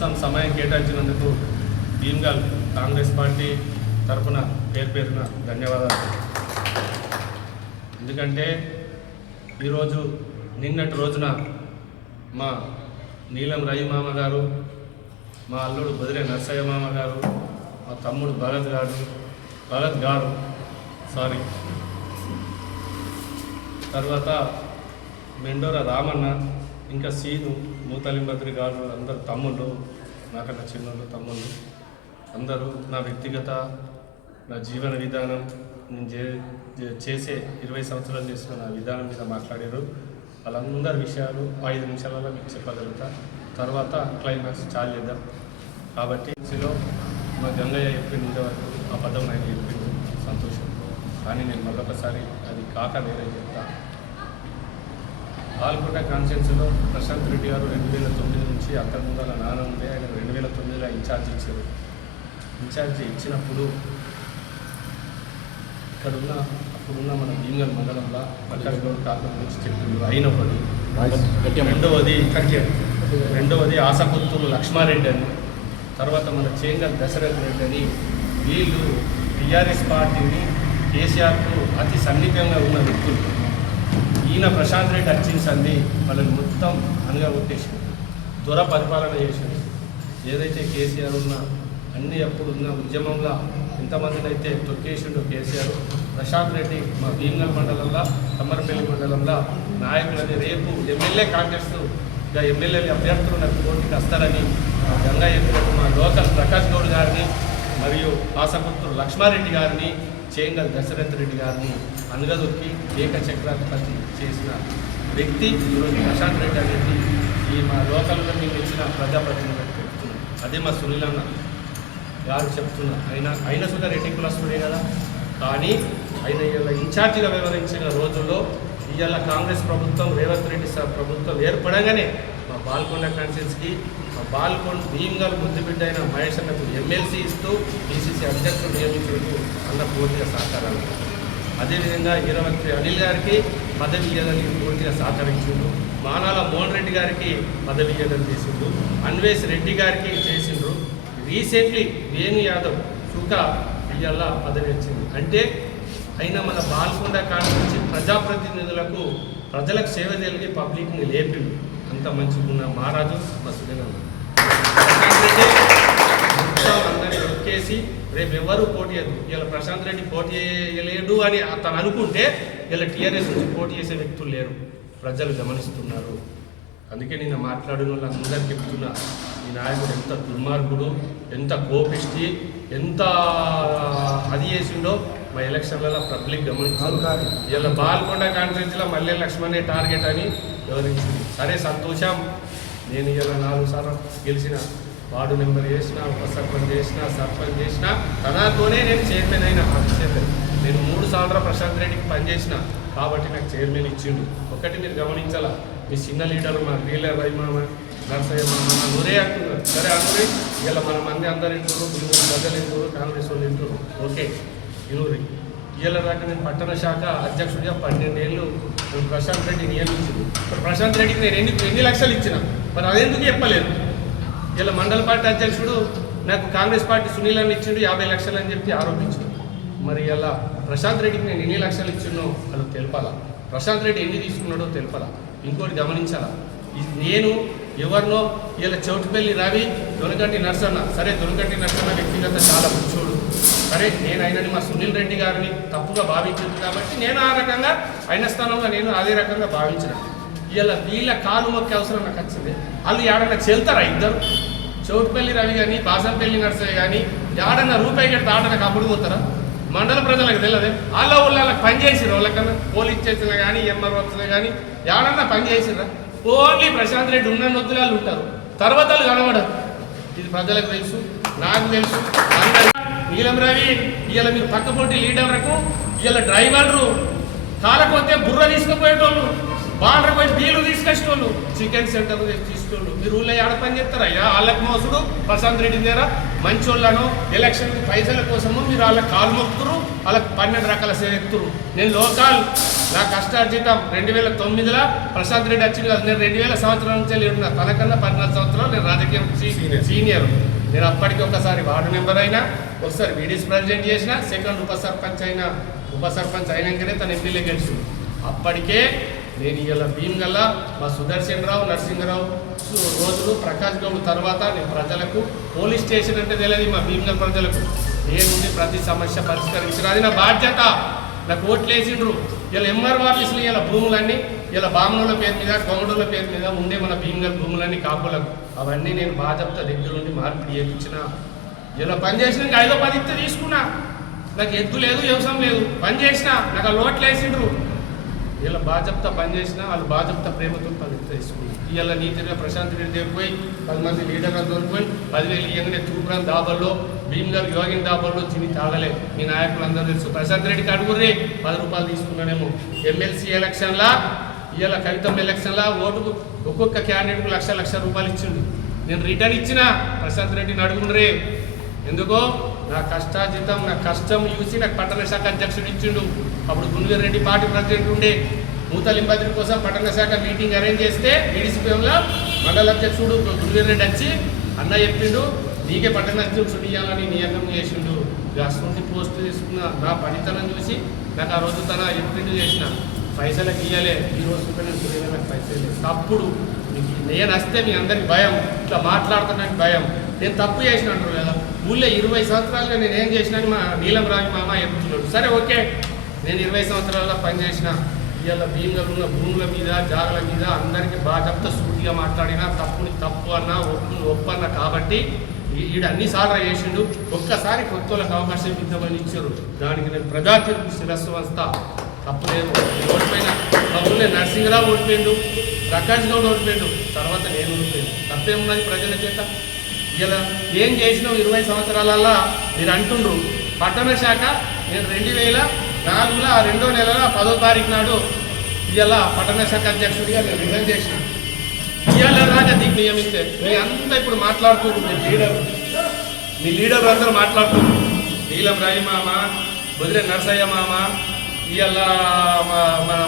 కోసం సమయం కేటాయించినందుకు భీమ్గల్ కాంగ్రెస్ పార్టీ తరఫున పేరున ధన్యవాదాలు. ఎందుకంటే ఈరోజు నిన్నటి రోజున మా నీలం రవి మామ గారు, మా అల్లుడు బదిరే నర్సయ్య మామ గారు, మా తమ్ముడు భగత్ గారు తర్వాత మెండోర రామన్న, ఇంకా సీను, నూతలింబద్రి గారు, అందరు తమ్ముళ్ళు, నాకన్నా చిన్నోళ్ళు తమ్ముళ్ళు అందరూ నా వ్యక్తిగత నా జీవన విధానం, నేను చేసే 20 సంవత్సరాలు చేసిన నా విధానం మీద మాట్లాడారు. వాళ్ళందరి విషయాలు 5 నిమిషాలలో మీకు చెప్పగలుగుతా. తర్వాత క్లైమాక్స్ చాలు చేద్దాం. కాబట్టి మా గంగయ్య చెప్పింది ఇంతవరకు ఆ పదం ఆయన చెప్పింది సంతోషం. కానీ నేను మరొకసారి అది కాక వేరే చెప్తా. పాల్గొండ కాన్స్టిట్యున్సీలో ప్రశాంత్ రెడ్డి గారు 2009 నుంచి అక్కడ ముందు వాళ్ళ నాన్న ఉండే ఆయన 2009లో ఇన్ఛార్జ్ ఇచ్చారు. ఇన్ఛార్జ్ ఇచ్చినప్పుడు అప్పుడున్న మన భీమ్గల్ మండలంలో ప్రకాష్ గౌడ్ కాలం గురించి చెప్పింది. అయినప్పుడు రెండవది ఆసపుత్తూరు లక్ష్మారెడ్డి అని, తర్వాత మన చేంగల్ దశరథ్ రెడ్డి అని, వీళ్ళు టీఆర్ఎస్ పార్టీని కేసీఆర్కు అతి సన్నిహితంగా ఉన్న వ్యక్తులు. ఈయన ప్రశాంత్ రెడ్డి వచ్చింది వాళ్ళని మొత్తం అనగొట్టేసి దొర పరిపాలన చేసింది. ఏదైతే కేసీఆర్ ఉన్న అన్ని అప్పుడున్న ఉద్యమంలో ఎంతమందిని అయితే తొక్కేసిండో కేసీఆర్, ప్రశాంత్ రెడ్డి మా భీమ్గల్ మండలంలో, కమ్మరపల్లి మండలంలో నాయకులని రేపు ఎమ్మెల్యే కాంగ్రెస్గా ఎమ్మెల్యే అభ్యర్థులు నాకు పోటీకి వస్తారని గంగా చెప్పినట్టు మా లోకల్ ప్రకాష్ గౌడ్ గారిని మరియు ఆసపుత్రుడు లక్ష్మారెడ్డి గారిని, చేంగల్ దశరథ్ రెడ్డి గారిని అనగదొక్కి ఏకచక్రాధిపతి చేసిన వ్యక్తి ఈరోజు ప్రశాంత్ రెడ్డి అనేది ఈ మా లోకల్గా మేము ఇచ్చిన ప్రజాప్రతినిధులకు చెప్తున్నాం. అదే మా సునీలన్న గారు చెప్తున్నా. అయినా సుధా రెడ్డి కులస్తుడే కదా, కానీ ఆయన ఇలా ఇన్ఛార్జిగా వ్యవహరించిన రోజుల్లో ఇవాళ కాంగ్రెస్ ప్రభుత్వం, రేవంత్ రెడ్డి సార్ ప్రభుత్వం ఏర్పడగానే మా బాల్కొండ కాన్స్టిట్యున్సీకి భీమ్గల్ ముద్దుబిడ్డ అయిన మహేష్ అన్నకు ఎమ్మెల్సీ ఇస్తూ పిసిసి అధ్యక్షుడు నియమించుటకు అన్న పూర్తిగా సహకారాలు. అదేవిధంగా ఈరవత్రి అనిల్ గారికి పదవి ఇవ్వడానికి పూర్తిగా సహకరించిండు. మానాల మోహన్ రెడ్డి గారికి పదవి ఇవ్వడం చేసిండు. అన్వేష్ రెడ్డి గారికి చేసిండ్రు. రీసెంట్లీ వేణు యాదవ్ సుఖా ఇవాళ పదవి వచ్చింది. అంటే అయినా మన బాల్కొండ కాన్స్టిట్యున్సీ ప్రజాప్రతినిధులకు ప్రజలకు సేవ జరిగి పబ్లిక్ని లేపిండు. అంత మంచిగా మహారాజు మా సుజనన్న అందరినీ ఎక్కేసి రేపు ఎవరు పోటీ చేయదు. ఇలా ప్రశాంత్ రెడ్డి పోటీ చేయలేడు అని అతను అనుకుంటే ఇలా టీఆర్ఎస్ నుంచి పోటీ చేసే వ్యక్తులు లేరు. ప్రజలు గమనిస్తున్నారు. అందుకే నేను మాట్లాడిన వాళ్ళందరికీ చెప్తున్నా, ఈ నాయకుడు ఎంత దుర్మార్గుడు, ఎంత కోపిష్టి, ఎంత అది చేసిండో మా ఎలక్షన్లలో పబ్లిక్ గమనించారు. ఇలా బాల్కొండ కాన్స్టిట్యున్సీలో మల్లె లక్ష్మణే టార్గెట్ అని వివరించింది. సరే సంతోషం. నేను ఇలా 4 సార్లు గెలిచిన, వార్డు మెంబర్ చేసిన, ఉప సర్పంచ్ చేసిన, సర్పంచ్ చేసిన, తనతోనే నేను చైర్మన్ అయినా. నేను 3 సార్లు ప్రశాంత్ రెడ్డికి పనిచేసిన కాబట్టి నాకు చైర్మన్ ఇచ్చిండు. ఒకటి మీరు గమనించాలా, మీ చిన్న లీడర్ మా నీలం రవి మామ, నర్సయ్య మామ నూరే అంటున్నారు. సరే అనురే, ఇలా మన మంది అందరు ఇంటారు, ప్రజలు ఇంటారు, కాంగ్రెస్ వాళ్ళు ఇంటారు, ఓకే ఇనురి. ఇవాళ దాకా నేను పట్టణ శాఖ అధ్యక్షుడిగా 12 ఏళ్ళు ప్రశాంత్ రెడ్డి నియమించింది. ఇప్పుడు ప్రశాంత్ రెడ్డికి నేను ఎన్ని లక్షలు ఇచ్చిన, మరి అదెందుకు చెప్పలేదు? ఇలా మండల పార్టీ అధ్యక్షుడు నాకు కాంగ్రెస్ పార్టీ సునీలని ఇచ్చిండు 50 లక్షలు అని చెప్పి ఆరోపించాడు. మరి ఇలా ప్రశాంత్ రెడ్డికి నేను ఎన్ని లక్షలు ఇచ్చినో అది తెలపాలా, ప్రశాంత్ రెడ్డి ఎన్ని తీసుకున్నాడో తెలపాలా. ఇంకోటి గమనించాలా, నేను ఎవరినో ఇలా చౌటుపల్లి రవి, దొనగంటి నర్సన్న, సరే దొనగంటి నర్సన్న వ్యక్తిగత చాలా మంచోడు, సరే నేను ఆయనని మా సునీల్ రెడ్డి గారిని తప్పుగా భావించింది కాబట్టి నేను ఆ రకంగా ఆయన స్థానంలో నేను అదే రకంగా భావించిన. ఇలా వీళ్ళ కాలు మొక్కే అవసరం నాకు వచ్చింది. వాళ్ళు ఏడన్నా చెల్తారా ఇద్దరు? చౌటుపల్లి రవి కానీ బాసంపల్లి నర్సయ్య కానీ ఏడన్నా రూపాయి కడితే ఆడనకు అప్పుడు పోతారా? మండల ప్రజలకు తెలియదే. వాళ్ళకి పని చేసిర్రు, వాళ్ళకన్నా పోలీస్ స్టేషన్లు కానీ ఎంఆర్ఓలు కానీ ఏడన్నా పని చేసిర్రా? ఓన్లీ ప్రశాంత్ రెడ్డి ఉన్న నొద్దులాలు ఉంటారు, తర్వాత కనబడరు. ఇది ప్రజలకు తెలుసు, నాకు తెలుసు. నీలం రవి ఇలా మీరు పక్క పోటీ లీడర్లకు ఇలా డ్రైవర్లు కాలకపోతే బుర్ర తీసుకుపోయేటోళ్ళు బాండ్ర పోయి బీలు తీసుకొచ్చేటోళ్ళు, చికెన్ సెంటర్ తీసుకొచ్చేటోళ్ళు. మీరు ఊళ్ళో ఆడ పని చేస్తారా? వాళ్ళకి మోసుడు ప్రశాంత్ రెడ్డి దగ్గర మంచోళ్ళను ఎలక్షన్ పైసల కోసము మీరు వాళ్ళకి కాలు మొక్కుతురు, వాళ్ళకి 12 రకాల సేవెత్తురు. నేను లోకల్, నా కష్టార్జితం 2009లో ప్రశాంత్ రెడ్డి వచ్చింది కదా. నేను 2000 సంవత్సరాల నుంచి ఉన్నా, తనకన్నా 14 సంవత్సరాలు నేను రాజకీయం సీనియర్. నేను అప్పటికి ఒకసారి వార్డు మెంబర్ అయినా, ఒకసారి వీడీస్ ప్రెసిడెంట్ చేసిన, సెకండ్ ఉప సర్పంచ్ అయినాకనే తన ఎమ్మెల్యే గెలిచింది. అప్పటికే నేను ఇలా భీమ్గల్ల మా సుదర్శన్ రావు, నరసింహరావు రోజులు, ప్రకాష్ గౌడ్ తర్వాత నేను ప్రజలకు పోలీస్ స్టేషన్ అంటే తెలియదు మా భీమ్గల్ ప్రజలకు. నేను ప్రతి సమస్య పరిష్కరించిన, అది నా బాధ్యత. నాకు ఓట్లు వేసిండ్రు. ఇలా ఎంఆర్ఓ ఆఫీసులు ఇలా భూములన్నీ ఇలా బామనుల పేరు మీద, కొమడుల పేరు మీద ఉండే మన భీమ్గల్ భూములన్నీ కాపులకు, అవన్నీ నేను బాధ్యత దగ్గర నుండి మార్పిడి చేయించిన. ఇలా పని చేసినాక 5-10 ఇస్తే తీసుకున్నా. నాకు ఎద్దు లేదు, వ్యవసాయం లేదు, పని చేసిన. నాకు ఆ ఓట్లు వేసిండ్రు. ఇలా బాధ్యత పని చేసిన, వాళ్ళు బాధ్యత ప్రేమతో పని తీసుకున్నారు. ఇలా నీతిగా ప్రశాంత్ రెడ్డి దగ్గర పోయి 10 మంది లీడర్లు దొరికిపోయి 10,000 ఇవ్వగానే తూప్రాన్ దాబల్లో, భీమ్గల్ యోగిన్ దాబల్లో తిని తాగలే. మీ నాయకులు అందరూ తెలుసు. ప్రశాంత్ రెడ్డికి అడుగుర్రే 10 రూపాయలు తీసుకున్నానేమో. ఎమ్మెల్సీ ఎలక్షన్లా, ఇలా కవితమ్మ ఎలక్షన్లా ఓటుకు ఒక్కొక్క క్యాండిడేట్కు లక్ష రూపాయలు ఇచ్చిండు. నేను రిటర్న్ ఇచ్చిన. ప్రశాంత్ రెడ్డిని అడుగుండ్రే. ఎందుకో నా కష్టాజితం, నా కష్టం చూసి నాకు పట్టణ శాఖ అధ్యక్షుడు ఇచ్చిండు. అప్పుడు గుండూరు రెడ్డి పార్టీ ప్రెసిడెంట్ ఉండే. నూతలింబద్రి కోసం పట్టణ శాఖ మీటింగ్ అరేంజ్ చేస్తే బీడీసీపీఎంలో మండల అధ్యక్షుడు గుండూరు రెడ్డి వచ్చి అన్న చెప్పిండు, నీకే పట్టణ అధ్యక్షుడు ఇవ్వాలని నియమం చేసిండు. అటువంటి పోస్ట్ తీసుకున్న నా పనితనం చూసి నాకు ఆ రోజు తన చెప్పిండు చేసిన. పైసలకు ఇవ్వలే, ఈ రోజు నాకు పైసలు లేదు. తప్పుడు నేను వస్తే మీ అందరికి భయం, ఇట్లా మాట్లాడుతున్నానికి భయం. నేను తప్పు చేసిన అంటారు కదా. ఊళ్ళో 20 సంవత్సరాలుగా నేను ఏం చేసినాను మా నీలం రావి మామ చెప్తున్నాడు. సరే ఓకే, నేను 20 సంవత్సరాల్లో పనిచేసిన. ఇవాళ భీమ్గల్ ఉన్న భూముల మీద, జాగల మీద అందరికీ బాధ్యత సూటిగా మాట్లాడినా, తప్పుని తప్పు అన్నా, ఒప్పుని ఒప్పన్నా. కాబట్టి ఈడు అన్నిసార్లు చేసిండు. ఒక్కసారి కొత్త వాళ్ళకి అవకాశం ఇద్దామని ఇచ్చారు. దానికి నేను ప్రజాతీర్పు శిరస్సు వస్తా. తప్పులేదు. ఓడిపోయినా మా ఊళ్ళో నరసింహరావు ఓడిపోయిండు, ప్రకాష్ గౌడ్ ఓడిపోయిండు, తర్వాత నేను ఓడిపోయాను. తప్పేమున్నది ప్రజల చేత? ఇలా ఏం చేసినావు 20 సంవత్సరాలల్లా మీరు అంటుండ్రు. పట్టణ శాఖ నేను 2004లో 2వ నెల 10వ తారీఖు నాడు ఇవాళ పట్టణ శాఖ అధ్యక్షుడిగా నేను రిజైన్ చేసిన. ఇవాళ రాగా దీన్ని నియమిస్తే మీ అంతా ఇప్పుడు మాట్లాడుతున్నారు. మీ లీడర్ అందరూ మాట్లాడుతున్నారు. నీలం రాయి మామ, బొదిరే నరసయ్య మామ, ఇవాళ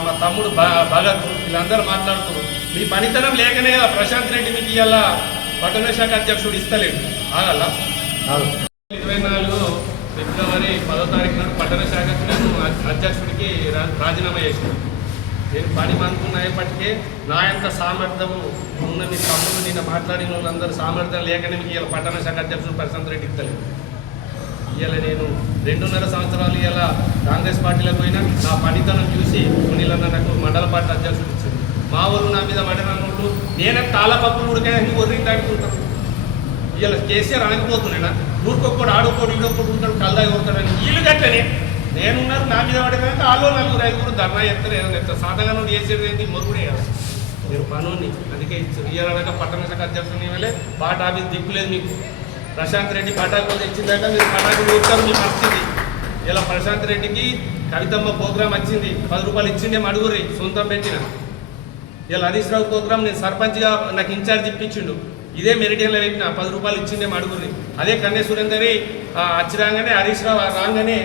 మా తమ్ముడు భగత్, వీళ్ళందరూ మాట్లాడుతున్నారు. మీ పనితనం లేకనే కదా ప్రశాంత్ రెడ్డి మీకు ఇవాళ పట్టణ శాఖ అధ్యక్షుడు ఇస్తలేడు. ఆగల 24 ఫిబ్రవరి 10వ తారీఖు నాడు పట్టణ శాఖకు నేను అధ్యక్షుడికి రాజీనామా చేసినాను. నేను పని అనుకున్నప్పటికీ నా యొక్క సామర్థ్యము ఉన్న మీ తమ్ముడు నిన్న మాట్లాడిన వాళ్ళందరూ సామర్థ్యం లేకనే మీకు ఇవాళ పట్టణ శాఖ అధ్యక్షుడు ప్రశాంత్ రెడ్డి ఇస్తలేదు. ఇవాళ నేను 2.5 సంవత్సరాలు ఇవాళ కాంగ్రెస్ పార్టీలకు పోయినా నా పనితనం చూసి సునీలన్న నాకు మండల పార్టీ అధ్యక్షుడు ఇచ్చింది. మా ఊళ్ళు నా మీద పడినోళ్ళు నేనే తాళపప్పులు ఉడికే అన్ని ఒర్రింటానికి ఉంటాను. ఇవాళ కేసీఆర్ అనకపోతున్నాయినా ఊరికొక్కడు ఆడుకోడు ఈడొక్కడు ఉంటాడు కల్లా కొడతాడని. వీళ్ళు గట్లనే నేనున్నారు నా మీద పడినాక వాళ్ళు 4-5 ధర్నా చేస్తారు. ఏదైనా చెప్తారు. సాధారణ చేసేది ఏంటి? మొరుగుడే కదా. నేను పనుని అందుకే ఇచ్చారు. ఇవాళ పట్టణ శాఖ అధ్యక్షుని వెళ్ళే పాట ఆఫీస్ దిక్కులేదు మీకు. ప్రశాంత్ రెడ్డి పటాకులు తెచ్చిందాక మీరు పటాకులు చూస్తారు. మీ పరిస్థితి ఇలా ప్రశాంత్ రెడ్డికి కవితమ్మ ప్రోగ్రాం వచ్చింది, 10 రూపాయలు ఇచ్చిండే అడుగురి సొంతం పెట్టిన. ఇలా హరీష్ రావు ప్రోగ్రాం నేను సర్పంచ్గా నాకు ఇన్ఛార్జ్ ఇప్పించిండు. ఇదే మెరిడియన్లో పెట్టిన 10 రూపాయలు ఇచ్చిండే అడుగురి. అదే కన్నే సురేందరి వచ్చి రాగానే హరీష్ రావు రాగానే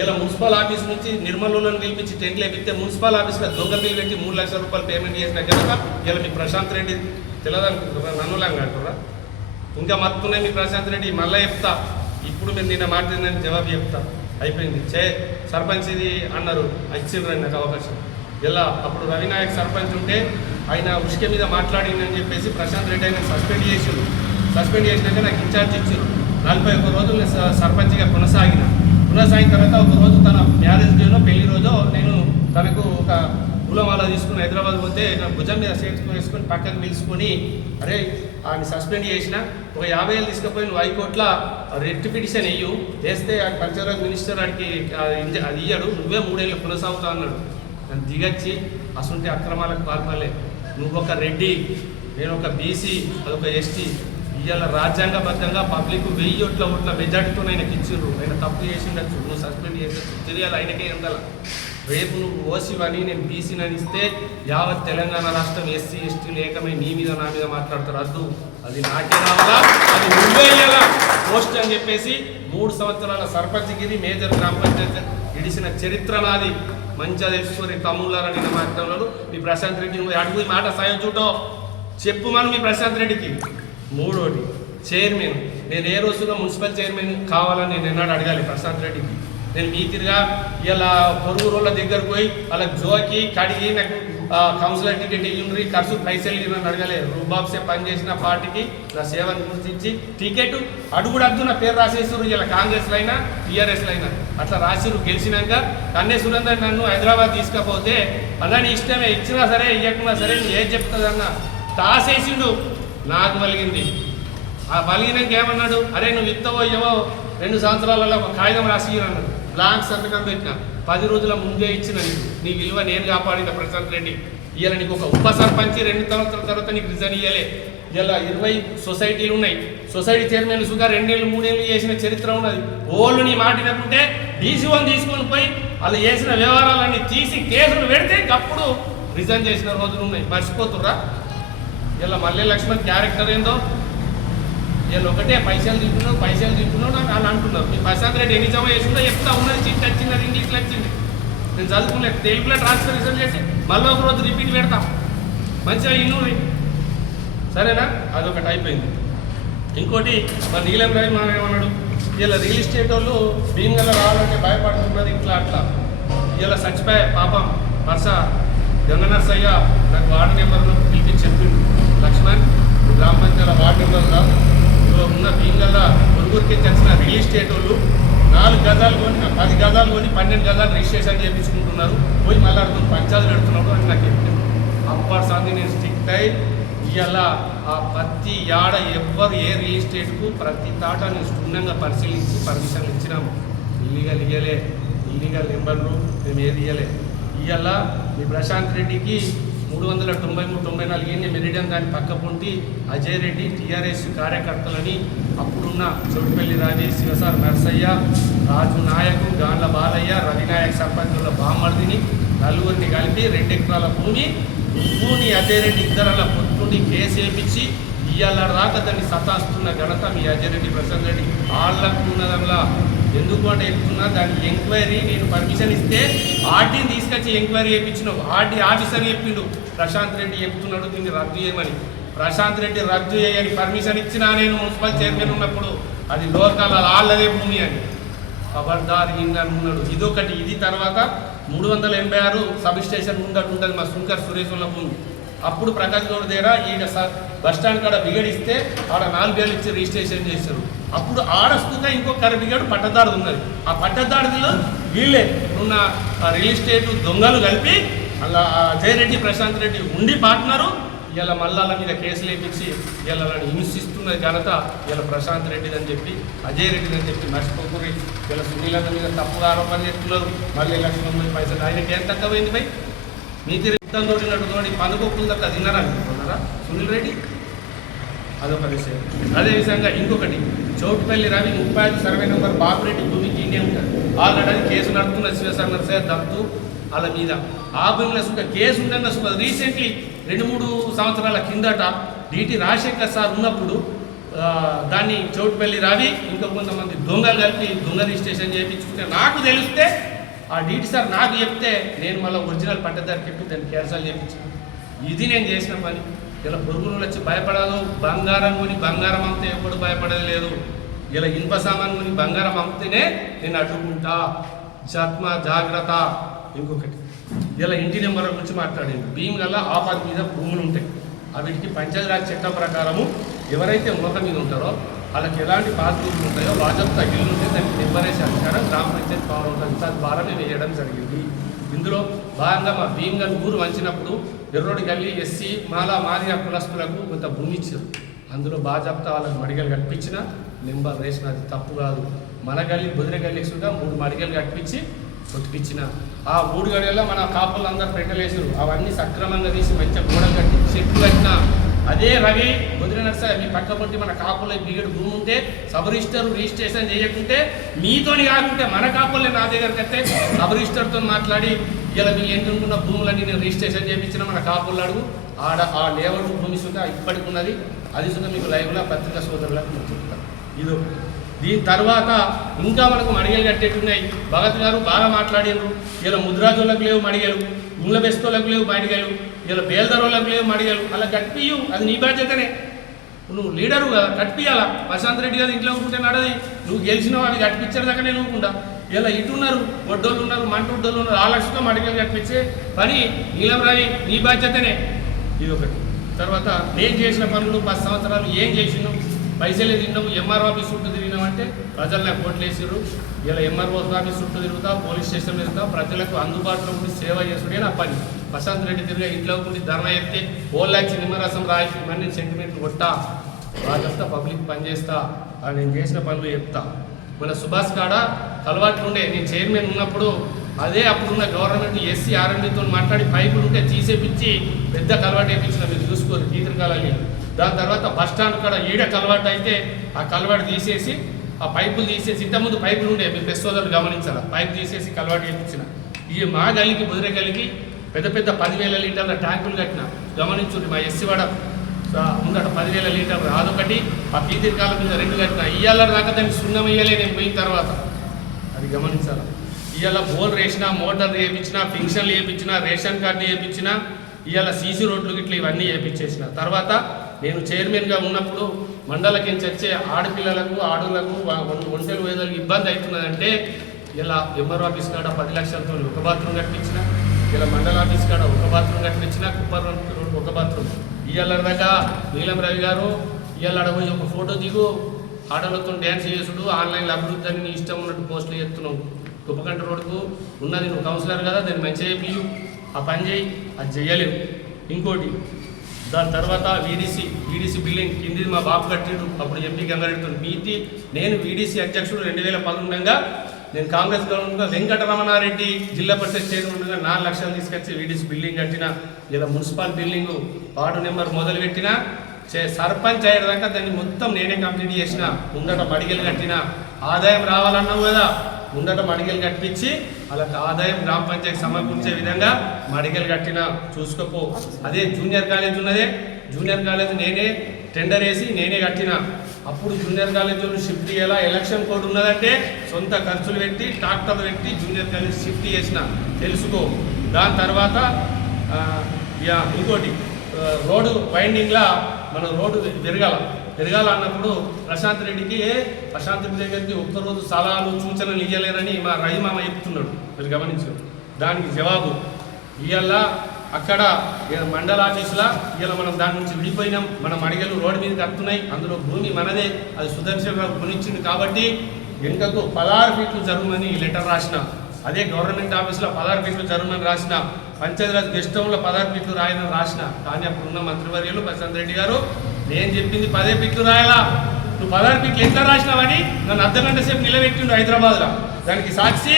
ఇలా మున్సిపల్ ఆఫీస్ నుంచి నిర్మలను నిలిపించి టెంట్లు వేపిస్తే మున్సిపల్ ఆఫీస్లో దొంగ బిల్లు పెట్టి 3 లక్షల రూపాయలు పేమెంట్ చేసిన కనుక ఇలా మీ ప్రశాంత్ రెడ్డి తెలియదనుకుంటున్నా, నన్నులాగా అంటున్నా. ఇంకా మత్తున్నాయి మీ ప్రశాంత్ రెడ్డి. మళ్ళీ చెప్తా, ఇప్పుడు మీరు నిన్న మాట్లాడిందని జవాబు చెప్తా. అయిపోయింది. సర్పంచ్ ఇది అన్నారు, ఇచ్చిండ్రండి నాకు అవకాశం. ఇలా అప్పుడు రవినాయక్ సర్పంచ్ ఉంటే ఆయన ఉష్క మీద మాట్లాడిందని చెప్పేసి ప్రశాంత్ రెడ్డి ఆయన సస్పెండ్ చేసిండు. సస్పెండ్ చేసినాక నాకు ఇన్ఛార్జ్ ఇచ్చారు. 41 రోజులు నేను సర్పంచ్గా కొనసాగిన తర్వాత ఒక రోజు తన మ్యారేజ్ డేలో పెళ్లి రోజు నేను తనకు ఒక పూలమాల తీసుకుని హైదరాబాద్ పోతే నా భుజం మీద వేసుకొని పక్కకు పిలుచుకొని, అరే ఆయన సస్పెండ్ చేసిన ఒక 50,000 తీసుకుపోయి నువ్వు హైకోర్టులో రిట్ పిటిషన్ వేయు, వేస్తే ఆ కల్చరల్ మినిస్టర్ వాడికి అది ఇయ్యాడు, నువ్వే 3 ఏళ్ళు కొనసాగుతా అన్నాడు. నన్ను దిగచ్చి అసంటి అక్రమాలకు పాల్పడలే. నువ్వు ఒక రెడ్డి, నేను ఒక బీసీ, అదొక ఎస్టీ. ఇవాళ రాజ్యాంగబద్ధంగా పబ్లిక్ 1000 ఓట్ల మెజార్టీతో ఆయనకి ఇచ్చిండ్రు. ఆయన తప్పు చేసిండొచ్చు, నువ్వు సస్పెండ్ చేసి తెలియాలి ఆయనకే ఎందాల. రేపు నువ్వు ఓసీవని నేను బీసీని ఇస్తే యావత్ తెలంగాణ రాష్ట్రం ఎస్సీ ఎస్టీలు ఏకమై నీ మీద నా మీద మాట్లాడతారు. అద్దు అది నాకే రావాలా, అది నువ్వే ఇయ్యాలా పోస్ట్ అని చెప్పేసి 3 సంవత్సరాల సర్పంచ్గిరి మేజర్ గ్రామ పంచాయతీ ఇడిసిన చరిత్ర నాది. మంచిగా తెలుసుకొని తమ్ముళ్ళారా నిన్న మాట్లాడారు. మీ ప్రశాంత్ రెడ్డి నువ్వు అడుగు మాట సాయం చూడో చెప్పు మనం మీ ప్రశాంత్ రెడ్డికి. 3 చైర్మన్, నేను ఏ రోజుగా మున్సిపల్ చైర్మన్ కావాలని నేను ఎన్నాడు అడగాలి ప్రశాంత్ రెడ్డికి. నేను మీ తిరిగా ఇలా పొరుగు రోళ్ళ దగ్గరకు పోయి అలా జోకి కడిగి నాకు కౌన్సిలర్ టికెట్ ఇవ్వండి ఖర్చు పైసలు ఇవ్వని అడగలేదు. రూబాబ్సే పనిచేసిన పార్టీకి నా సేవను గుర్తించి టికెట్ అడుగుడద్దు నా పేరు రాసేసారు. ఇలా కాంగ్రెస్లో అయినా టీఆర్ఎస్లో అయినా అట్లా రాసిరు. గెలిచినాక కన్నే సురేందర్ నన్ను హైదరాబాద్ తీసుకపోతే అన్న నీ ఇష్టమే, ఇచ్చినా సరే ఇవ్వకున్నా సరే నీ ఏం చెప్తుందన్న తాసేసిండు. నాకు వలిగింది. ఆ వలిగినాక ఏమన్నాడు, అరే నువ్వు ఇస్తావో ఇవ్వో 2 సంవత్సరాలలో ఒక కాగితం రాసి అన్నాడు. బ్లాంక్ సంతకం పెట్టిన 10 రోజుల ముందే ఇచ్చిన నీ విలువ నేను కాపాడిన ప్రశాంత్ రెడ్డి. ఇవాళ నీకు ఒక ఉప సర్పంచ్ 2 సంవత్సరాల తర్వాత నీకు రిజైన్ ఇవ్వలే. ఇలా 20 సొసైటీలు ఉన్నాయి. సొసైటీ చైర్మన్ సుగా 2 ఏళ్ళు 3 ఏళ్ళు చేసిన చరిత్ర ఉన్నది. ఓళ్ళు నీ మాట వినకుంటే డీసీఓని తీసుకొని పోయి వాళ్ళు చేసిన వ్యవహారాలన్నీ తీసి కేసులు పెడితే అప్పుడు రిజైన్ చేసిన రోజులు ఉన్నాయి. మర్చిపోతుర్రా? ఇలా మల్లె లక్ష్మణ్ క్యారెక్టర్ ఏందో వీళ్ళు ఒకటే పైసలు తింటున్నాడు అని వాళ్ళు అంటున్నారు. మీ ప్రశాంత్ రెడ్డి ఎన్ని జమ చేసిందో చెప్తా ఉన్నది. చిట్ వచ్చింది, ఇంగ్లీష్లో వచ్చింది. నేను చదువుకోలేదు, తెలుగులో ట్రాన్స్ఫర్మేషన్ చేసి మళ్ళీ ఒక రోజు రిపీట్ పెడతాం. మంచిగా ఇన్నూరి సరేనా? అదొకటి అయిపోయింది. ఇంకోటి మరి నీలం రవి మనం ఏమన్నాడు, ఇలా రియల్ ఎస్టేట్ వాళ్ళు భీమగల రావాలంటే భయపడుతున్నారు ఇట్లా అట్లా. ఇలా చచ్చిపోయా పాపం వర్ష గంగనర్సయ్య నాకు వార్డు నెంబర్ను పిలిపించి చెప్పిండు, లక్ష్మణ్ గ్రామ పంచాయతీ వార్డు నెంబర్లో ఉన్న భీమగల పొరుగురికి వచ్చిన రియల్ ఎస్టేట్ వాళ్ళు 4 గజాలు కొని 10 గజాలు కొని 12 గజాలు రిజిస్ట్రేషన్ చేయించుకుంటున్నారు. పోయి మళ్ళీ అడుగుతుంది పంచాయతీ పెడుతున్నాడు అని నాకు చెప్పింది. అప్పటి సంది నేను స్ట్రిక్ట్ అయి ఇవాళ ఆ ప్రతి ఏడ ఎవ్వరు ఏ రియల్ ఎస్టేట్కు ప్రతి తాట నేను క్షుణ్ణంగా పరిశీలించి పర్మిషన్లు ఇచ్చినాము. ఇల్లీగల్ ఇవ్వలే, ఇల్లీగల్ నెంబర్లు మేము ఏది ఇవ్వలే. ఇవాళ మీ ప్రశాంత్ రెడ్డికి 393-94 ఏళ్ళ మెరిడియన్ దాని పక్క పొంటి అజయ్ రెడ్డి టీఆర్ఎస్ కార్యకర్తలని అప్పుడున్న చోటుపల్లి రాజేష్, శివసార్ నర్సయ్య, రాజు నాయకు, గాండ్ల బాలయ్య, రవినాయక్ సర్పంచుల బామ్మర్దిని 4గురిని కలిపి 2 ఎకరాల భూమి అజయ్ రెడ్డి ఇద్దరల పొత్తుని కేసు వేయించి ఇవాళ దాకా దాన్ని సతాస్తున్న ఘనత మీ అజయ్ రెడ్డి ప్రశాంత్ రెడ్డి. వాళ్ళకు ఉన్నదల్లా ఎందుకు అంటే చెప్తున్నా, దాని ఎంక్వైరీ నేను పర్మిషన్ ఇస్తే ఆర్డీని తీసుకొచ్చి ఎంక్వైరీ చేయించినావు. ఆర్డీ ఆఫీసర్ చెప్పిండు ప్రశాంత్ రెడ్డి చెప్తున్నాడు దీన్ని రద్దు చేయమని. ప్రశాంత్ రెడ్డి రద్దు చేయని పర్మిషన్ ఇచ్చినా నేను మున్సిపల్ చైర్మన్ ఉన్నప్పుడు అది లోకల్ వాళ్ళదే భూమి అని ఖబర్దార్ ఇందని ఉన్నాడు. ఇదొకటి. ఇది తర్వాత 386 సబ్ స్టేషన్ ముందట ఉంటుంది మా శంకర్ సురేష్ ఉన్న భూమి. అప్పుడు ప్రకాష్ గౌడ్ దగ్గర ఈడ బస్టాండ్ కాడ బిగడిస్తే ఆడ 4 ఏళ్ళు ఇచ్చి రిజిస్ట్రేషన్ చేశారు. అప్పుడు ఆడస్తుగా ఇంకొక బిగడు పట్టదారు ఉన్నది. ఆ పట్టదారులో వీళ్ళే ఉన్న రియల్ ఎస్టేట్ దొంగలు కలిపి అలా అజయ్ రెడ్డి ప్రశాంత్ రెడ్డి ఉండి పార్ట్నరు. ఇలా మల్లాల మీద కేసులు వేయించి ఇలా హింసిస్తున్న ఘనత ఇలా ప్రశాంత్ రెడ్డిది అని చెప్పి అజయ్ రెడ్డిది అని చెప్పి మర్చిపోకూరి. ఇలా సునీలన్న మీద తప్పుగా ఆరోపణ చేస్తున్నారు. మళ్ళీ లక్ష్మణ్ పైసలు ఆయనకి ఏం తక్కువైంది పై మీ తిరిగి తోడినట్టు పనుకోకుండా దక్క తిన్నారనుకుంటున్నారా సునీల్ రెడ్డి? అదొక విషయం. అదేవిధంగా ఇంకొకటి చౌటుపల్లి రవి 35 సర్వే నెంబర్ బాబురెడ్డి భూమికి ఇండియా ఉంటుంది. ఆల్రెడీ కేసు నడుపుతున్న శివసార్ నర్సయ్య దత్తు వాళ్ళ మీద. ఆ భూమిలో సుఖ కేసు ఉండగా సుఖ రీసెంట్లీ 2-3 సంవత్సరాల కిందట డిటి రాజశేఖర్ సార్ ఉన్నప్పుడు దాన్ని చౌటుపల్లి రవి ఇంకా కొంతమంది దొంగలు కలిపి దొంగ రిజిస్ట్రేషన్ చేయించుకుంటే నాకు తెలిస్తే ఆ డిటి సార్ నాకు చెప్తే నేను మళ్ళీ ఒరిజినల్ పట్టదారికి చెప్పి దాన్ని క్యాన్సల్ చేయించాను. ఇది నేను చేసిన పని. ఇలా పొరుగులు వచ్చి భయపడదు. బంగారం కొని బంగారం అమ్మితే ఎప్పుడు భయపడేది లేదు. ఇలా ఇనుప సామాన్ కొని బంగారం అమ్మితేనే నేను అడ్డుకుంటా. జాగ్రత్త. ఇంకొకటి ఇలా ఇంటి నెంబర్ గురించి మాట్లాడింది. భీమగల ఆపాది మీద భూములు ఉంటాయి. వీటికి పంచాయతీరాజ్ చట్టం ప్రకారము ఎవరైతే మూత మీద ఉంటారో వాళ్ళకి ఎలాంటి పాస్బుక్లు ఉంటాయో బాధ్యత ఇల్లు ఉంటే దానికి నెంబరేసే అధికారం గ్రామ పంచాయతీ పవర్ ఉంటుంది. ద్వారా మేము వేయడం జరిగింది. ఇందులో భాగంగా మా భీమగల్ ఊరు వంచినప్పుడు ఎర్రోడి గల్లి ఎస్సీ మాదిగ కులస్తులకు కొంత భూమి ఇచ్చారు. అందులో బాధ్యత వాళ్ళకి మడిగలు కట్టించిన నెంబర్ వేసిన అది తప్పు కాదు. మన గల్లి బుదిర గల్లికి కూడా 3 మడిగలు కట్టించి కొట్టిపించిన. ఆ 3 గడియల్లో మన కాపులు అందరూ పెట్టలేసారు. అవన్నీ సక్రమంగా తీసి మంచిగా గోడలు కట్టి చెట్లు కట్టిన అదే రవి బుదిర నర్సయ్య మీ పక్క పొట్టి మన కాపుల్లో బిగడు భూమి ఉంటే సబ్ రిజిస్ట్రేషన్ చేయకుంటే మీతోని కాకుంటే మన కాపుల్లే నా దగ్గరికి వస్తే సబ్ రిజిస్టర్తో మాట్లాడి ఇలా మీ ఏంటనుకున్న భూములన్నీ నేను రిజిస్ట్రేషన్ చేయించిన మన కాపులు అడుగు ఆడ ఆ లేఅవుట్ భూమి సుధా ఇప్పటికి ఉన్నది, అది సుధా మీకు లైవ్లో పత్రికా సోదరులకు నేను చెప్తాను. ఇది దీని తర్వాత ఇంకా మనకు మడిగలు కట్టేట్టున్నాయి. భగత్ గారు బాగా మాట్లాడారు. ఇలా ముద్రాజులకు లేవు మడిగలు, ఇండ్ల బెస్తోళ్ళకు లేవు మడిగలు, ఇలా బేల్దరోళ్ళకు లేవు మడిగలు. అలా కట్టియు, అది నీ బాధ్యతనే. నువ్వు లీడరు కదా, కట్టియాలా. ప్రశాంత్ రెడ్డి గారు ఇంట్లో ఉంటే నడది, నువ్వు గెలిచినావు అవి కట్టించేదాకా నేను ఊరుకుంటా. ఇలా ఇటున్నారు, వడ్డోళ్ళు ఉన్నారు, మంట వడ్డోళ్ళు ఉన్నారు, 6 లక్షలతో మడిగలు కట్టించే పని నీలం రాయి నీ బాధ్యతనే. ఇది ఒకటి. తర్వాత నేను చేసిన పనులు 10 సంవత్సరాలు ఏం చేసినావు, పైసలే తిన్నావు, ఎంఆర్ఓ ఆఫీస్ చుట్టూ తిరిగినావు అంటే ప్రజలు నాకు ఓట్లు వేసారు. ఇలా ఎంఆర్ఓ ఆఫీస్ చుట్టూ తిరుగుతా, పోలీస్ స్టేషన్ తిరుగుతా, ప్రజలకు అందుబాటులో ఉండి సేవ చేసుడే నా పని. ప్రశాంత్ రెడ్డి తిరిగా ఇంట్లో ఉండి ధర్నా ఎత్తే ఓళ్ళకి నిమ్మరసం రాయి ఇవన్నీ సెంటిమెంట్లు కొట్టా, వాళ్ళంతా పబ్లిక్ పనిచేస్తా, నేను చేసిన పనులు చెప్తా. మన సుభాష్ కాడ కలవాట్లు ఉండే, నేను చైర్మన్ ఉన్నప్పుడు అదే అప్పుడున్న గవర్నమెంట్ ఎస్సీ ఆర్ఎండ్తో మాట్లాడి పైపులు ఉంటే తీసేపించి పెద్ద కలవాటు వేయించిన, మీరు చూసుకోరు గీతరకాలని. దాని తర్వాత బస్ స్టాండ్ కాడ ఈడ కలవాటు అయితే ఆ కలవాటు తీసేసి ఆ పైపులు తీసేసి, ఇంతకుముందు పైపులు ఉండే మీ పెద్దోదరు గమనించాలి, పైపు తీసేసి కలవాటు వేయించిన. ఈ మా గలికి బుదిరే గలికి పెద్ద పెద్ద 10,000 లీటర్ల ట్యాంకులు కట్టిన, గమనించుండి. మా ఎస్సీ వాడ ఉండట 10,000 లీటర్లు, అదొకటి. ఆ పీతిరికాల మీద 2 కట్టిన. ఇయ్యాల దాకా దాన్ని సున్నం వేయలే నేను పోయిన తర్వాత, అది గమనించాలి. ఇవాళ బోర్ వేసిన, మోటార్ వేయించిన, పింఛన్లు వేయించిన, రేషన్ కార్డు వేయించిన, ఇవాళ సీసీ రోడ్లు గిట్ల ఇవన్నీ వేయించేసిన. తర్వాత నేను చైర్మన్గా ఉన్నప్పుడు మండలకించి వచ్చే ఆడపిల్లలకు, ఆడులకు, ఒంటెలు వేదలకు ఇబ్బంది అవుతున్నదంటే ఇలా ఎంఆర్ ఆఫీస్ కాడ 10 లక్షలతో ఒక బాత్రూమ్ కట్టించిన, ఇలా మండల ఆఫీస్ కాడ ఒక బాత్రూమ్ కట్టించిన, కుప్పర్ ఒక బాత్రూమ్. ఇవాళ దాకా నీలం రవి గారు ఇవాళ అడగపోయి ఒక ఫోటో దిగు, ఆటలతో డ్యాన్స్ చేసుడు, ఆన్లైన్లో అభివృద్ధి అని నీ ఇష్టం ఉన్నట్టు పోస్టులు చేస్తున్నావు. కుప్పకంట రోడ్డుకు ఉన్నది, నువ్వు కౌన్సిలర్ కదా, దాన్ని మంచిగా చేయి, ఆ పని చేయి, అది చేయలేవు. ఇంకోటి, దాని తర్వాత వీడీసీ బిల్డింగ్ కింది మా బాబు కట్టిండు, అప్పుడు ఎంపీ గంగారెడ్డితో మీతి. నేను వీడీసీ అధ్యక్షుడు 2011 నేను కాంగ్రెస్ గవర్నమెంట్గా వెంకటరమణారెడ్డి జిల్లా పరిషత్ చైర్మన్గా 4 లక్షలు తీసుకొచ్చి వీడీసీ బిల్డింగ్ కట్టిన. ఇలా మున్సిపల్ బిల్డింగు వార్డు నెంబర్ మొదలు పెట్టిన, సర్పంచ్ అయ్యేదాకా దాన్ని మొత్తం నేనే కంప్లీట్ చేసిన. ముందట మడిగలు కట్టిన. ఆదాయం రావాలన్నావు కదా, ముందట మడిగలు కట్టించి వాళ్ళకి ఆదాయం గ్రామ పంచాయతీ సమకూర్చే విధంగా మడిగలు కట్టిన. చూసుకోపో. అదే జూనియర్ కాలేజ్ ఉన్నదే, జూనియర్ కాలేజ్ నేనే టెండర్ వేసి నేనే కట్టిన. అప్పుడు జూనియర్ కాలేజ్ షిఫ్ట్ చేయాలా, ఎలక్షన్ కోడ్ ఉన్నదంటే సొంత ఖర్చులు పెట్టి ట్రాక్టర్లు పెట్టి జూనియర్ కాలేజ్ షిఫ్ట్ చేసిన, తెలుసుకో. దాని తర్వాత ఇంకోటి, రోడ్డు వైండింగ్లా మన రోడ్డు పెరగాలన్నప్పుడు ప్రశాంత్ రెడ్డి దగ్గరికి ఒక్కరోజు సలహాలు సూచనలు ఇవ్వలేరని మా రహిమామ చెప్తున్నాడు, మీరు గమనించారు. దానికి జవాబు ఇవాళ అక్కడ మండల ఆఫీసులా ఇవాళ మనం దాని నుంచి విడిపోయినాం. మన మడిగలు రోడ్డు మీద కట్టున్నాయి, అందులో భూమి మనదే, అది సుదర్శన్ రావు కొనిచ్చింది కాబట్టి వెనుకకు 16 ఫీట్లు జరుగుమని లెటర్ రాసిన. అదే గవర్నమెంట్ ఆఫీసులో 16 ఫీట్లు జరుగుమని రాసిన. పంచాయతీరాజ్ గెస్ట్ హౌస్లో 16 ఫీట్లు రాయని రాసిన. కానీ అప్పుడున్న మంత్రివర్యులు ప్రశాంత్ రెడ్డి గారు నేను చెప్పింది 10 ఫీట్లు రాయాలా, నువ్వు 16 ఫీట్లు ఎట్లా రాసినావని నన్ను అర్ధగంట సేపు నిలబెట్టిండు హైదరాబాద్లో. దానికి సాక్షి